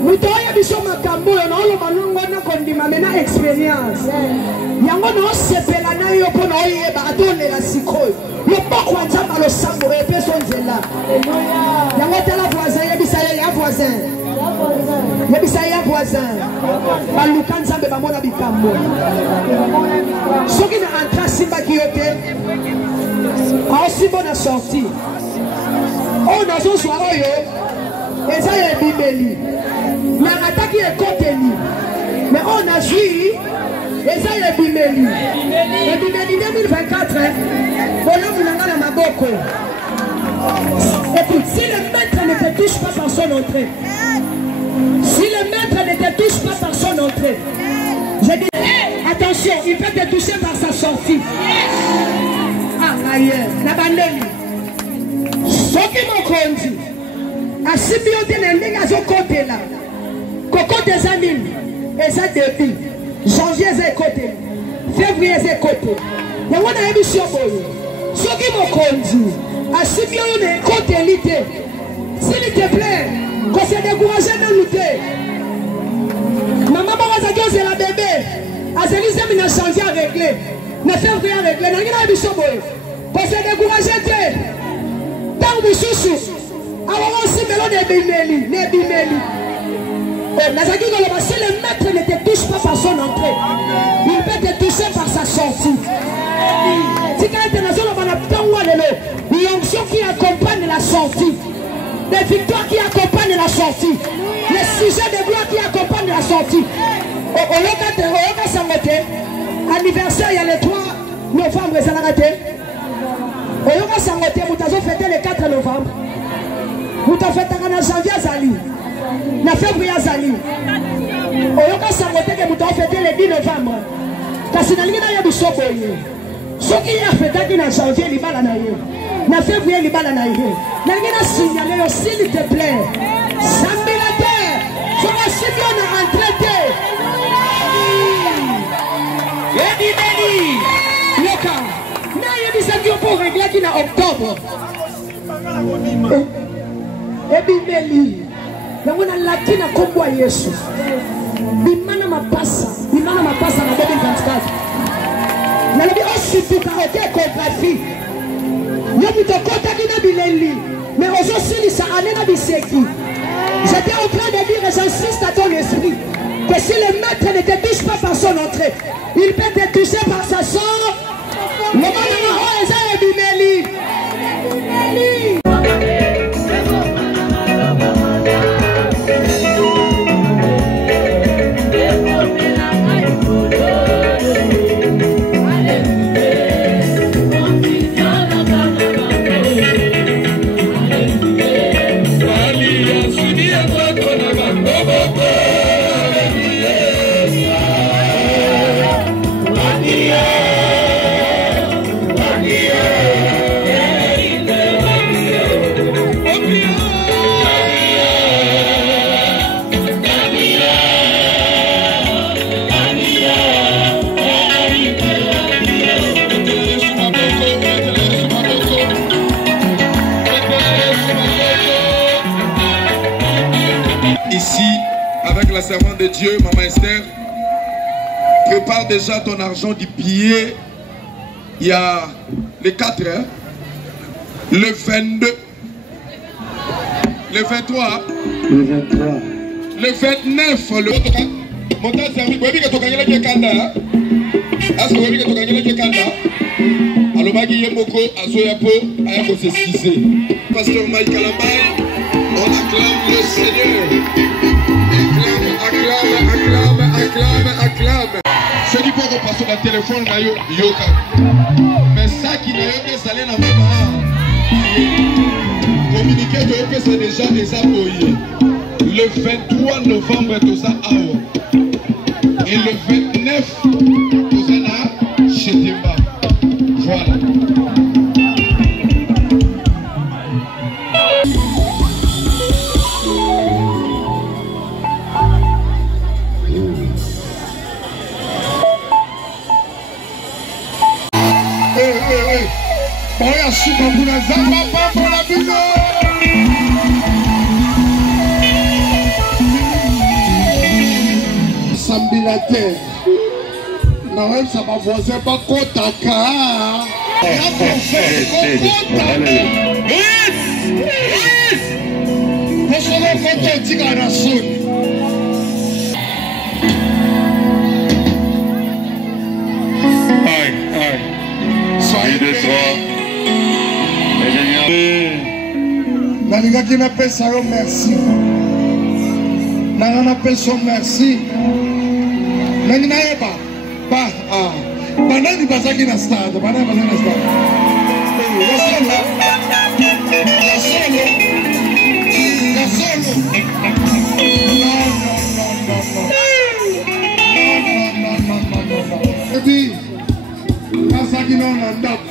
Nous devons biso makambo na lo malungo na kondima mena expérience. Yango no sepela na yo po na yeba adone la sikoyo. Le pourquoi nzamba le sang et pas sur Nzela. Yango tala voisin yebisa ya voisin. Yebisa ya voisin. voisin. Balukan Zambe Bamona Bikambo. Soki na entra Simba Kiote. Aussi bonne sortie. On a son soir et ça est bibeli. Mais attaque est contenu. Mais on a joui et ça est bibeli. Et bibeli 2024. Voilà vous l'avez dans ma boko. Écoute, si le maître ne te touche pas par son entrée, si le maître ne te touche pas par son entrée, je dis attention, il peut te toucher par sa sortie. Ah, ailleurs, la bandeli. Ce qui m'a conduit, à si bien de l'ending à son côté là, coco des amis, et ça depuis janvier c'est côté, février c'est côté. Et on a émission pour eux. Ce qui m'a conduit, à si bien de côté l'été, s'il te plaît, qu'on s'est découragé de lutter. Maman va c'est la bébé, à celui-ci il a changé à régler, ne fait rien régler, n'a rien à émission pour eux. Qu'on s'est découragé de tant de chouchou, alors aussi melon de bimeli, ne bimeli. Si le maître ne te touche pas par son entrée, il peut te toucher par sa sortie. Si quelqu'un n'a pas l'onction qui accompagne la sortie, les victoires qui accompagnent la sortie, les sujets de gloire qui accompagnent la sortie. Au anniversaire, il y a le 3 novembre, ça l'a raté. Vous avez fêté le 4 novembre. Vous avez fêté le janvier Zali. Le février Zali. Vous avez fêté le 10 novembre. Parce que vous avez fêté le ce qui a fêté le janvier, il va la naïe. Le février, il va la naïe. Vous avez signalé, s'il te plaît. Samedi la terre. Vous avez si bien retraité. Pour régler qui en octobre. Et bibeli. La mona latina kombo Yesu. Bimana mapasa na 2024. Na lebi aussi pour karaoke chorégraphie. Yobu to kota kina bileli. Mais aujourd'hui ça année na biseki. J'étais en train de dire, j'insiste à ton esprit, que si le maître ne te touche pas par son entrée, il peut te toucher par sa sort. Le monde est bimeli. La servante de Dieu, Maman Esther, prépare déjà ton argent du billet. Il y a les 4 heures, le 22, le 23, le 23, le 29, le montage servi. Vous avez vu que tu as gagné le Kanda? Est-ce que vous avez vu que tu as gagné le Kanda? Alors, Bagi Yemoko, Azoyapo, Ayako s'esquisser. Pasteur Mike Kalambay, on acclame le Seigneur. Acclame. Ceux qui peuvent passer le téléphone, yoka. Mais ça qui n'a pas salé dans le communiquer de c'est déjà des aboyés. Le 23 novembre, tout ça a. Et le 29, tout ça a chez Dimba. Voilà. Sambilate. Non, ça va voisin pas Kotaka. nalingaki napesa yo merci nanga napesa merci nangi nayeba banani bazaki na stade banani bazaki na stade ebi nazaki nao na ndako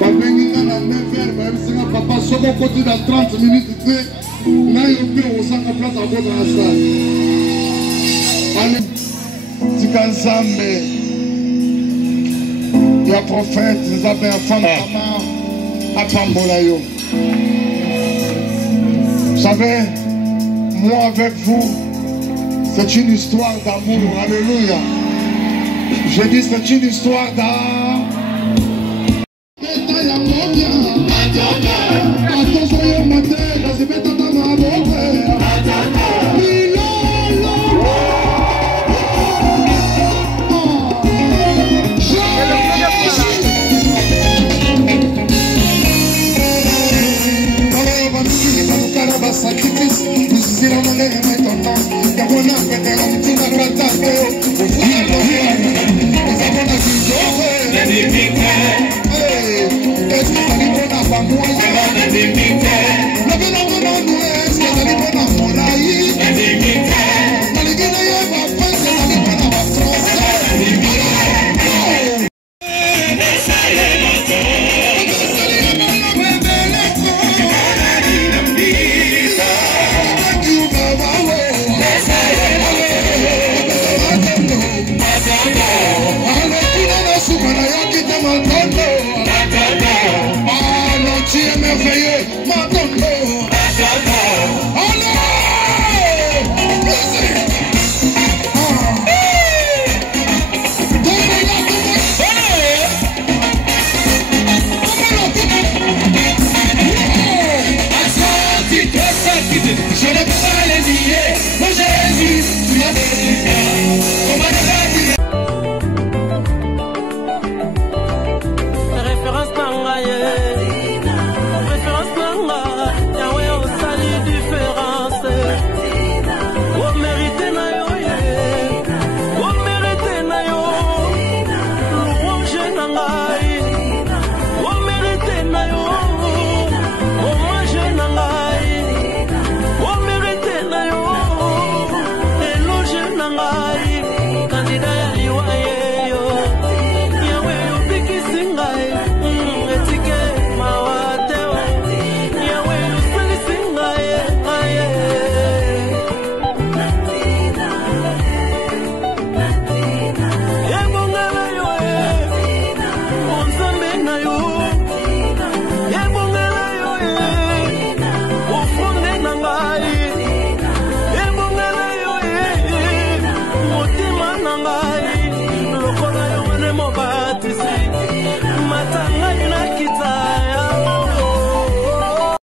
babenginga na 9h bayebisinga papa soko koti na 30 minutes te nayo mpe osanga place akota na stade ale tika nzambe ya prophète nzambe ya femme kama apambola yo. Vous savez, moi avec vous, c'est une histoire d'amour. Alléluia. Je dis c'est une histoire d'amour. Sacrifice, ici la monnaie est tendance. Il y a mon âme qui est en train de rattaquer. Vous voyez la vie, nous avons la vie d'orée. Est-ce que ça dit qu'on n'a pas moi? La vie n'a pas nous, est-ce que ça dit qu'on a mon laïc? La Ligue n'a pas fait, c'est la vie qu'on a pas français. Merveilleux,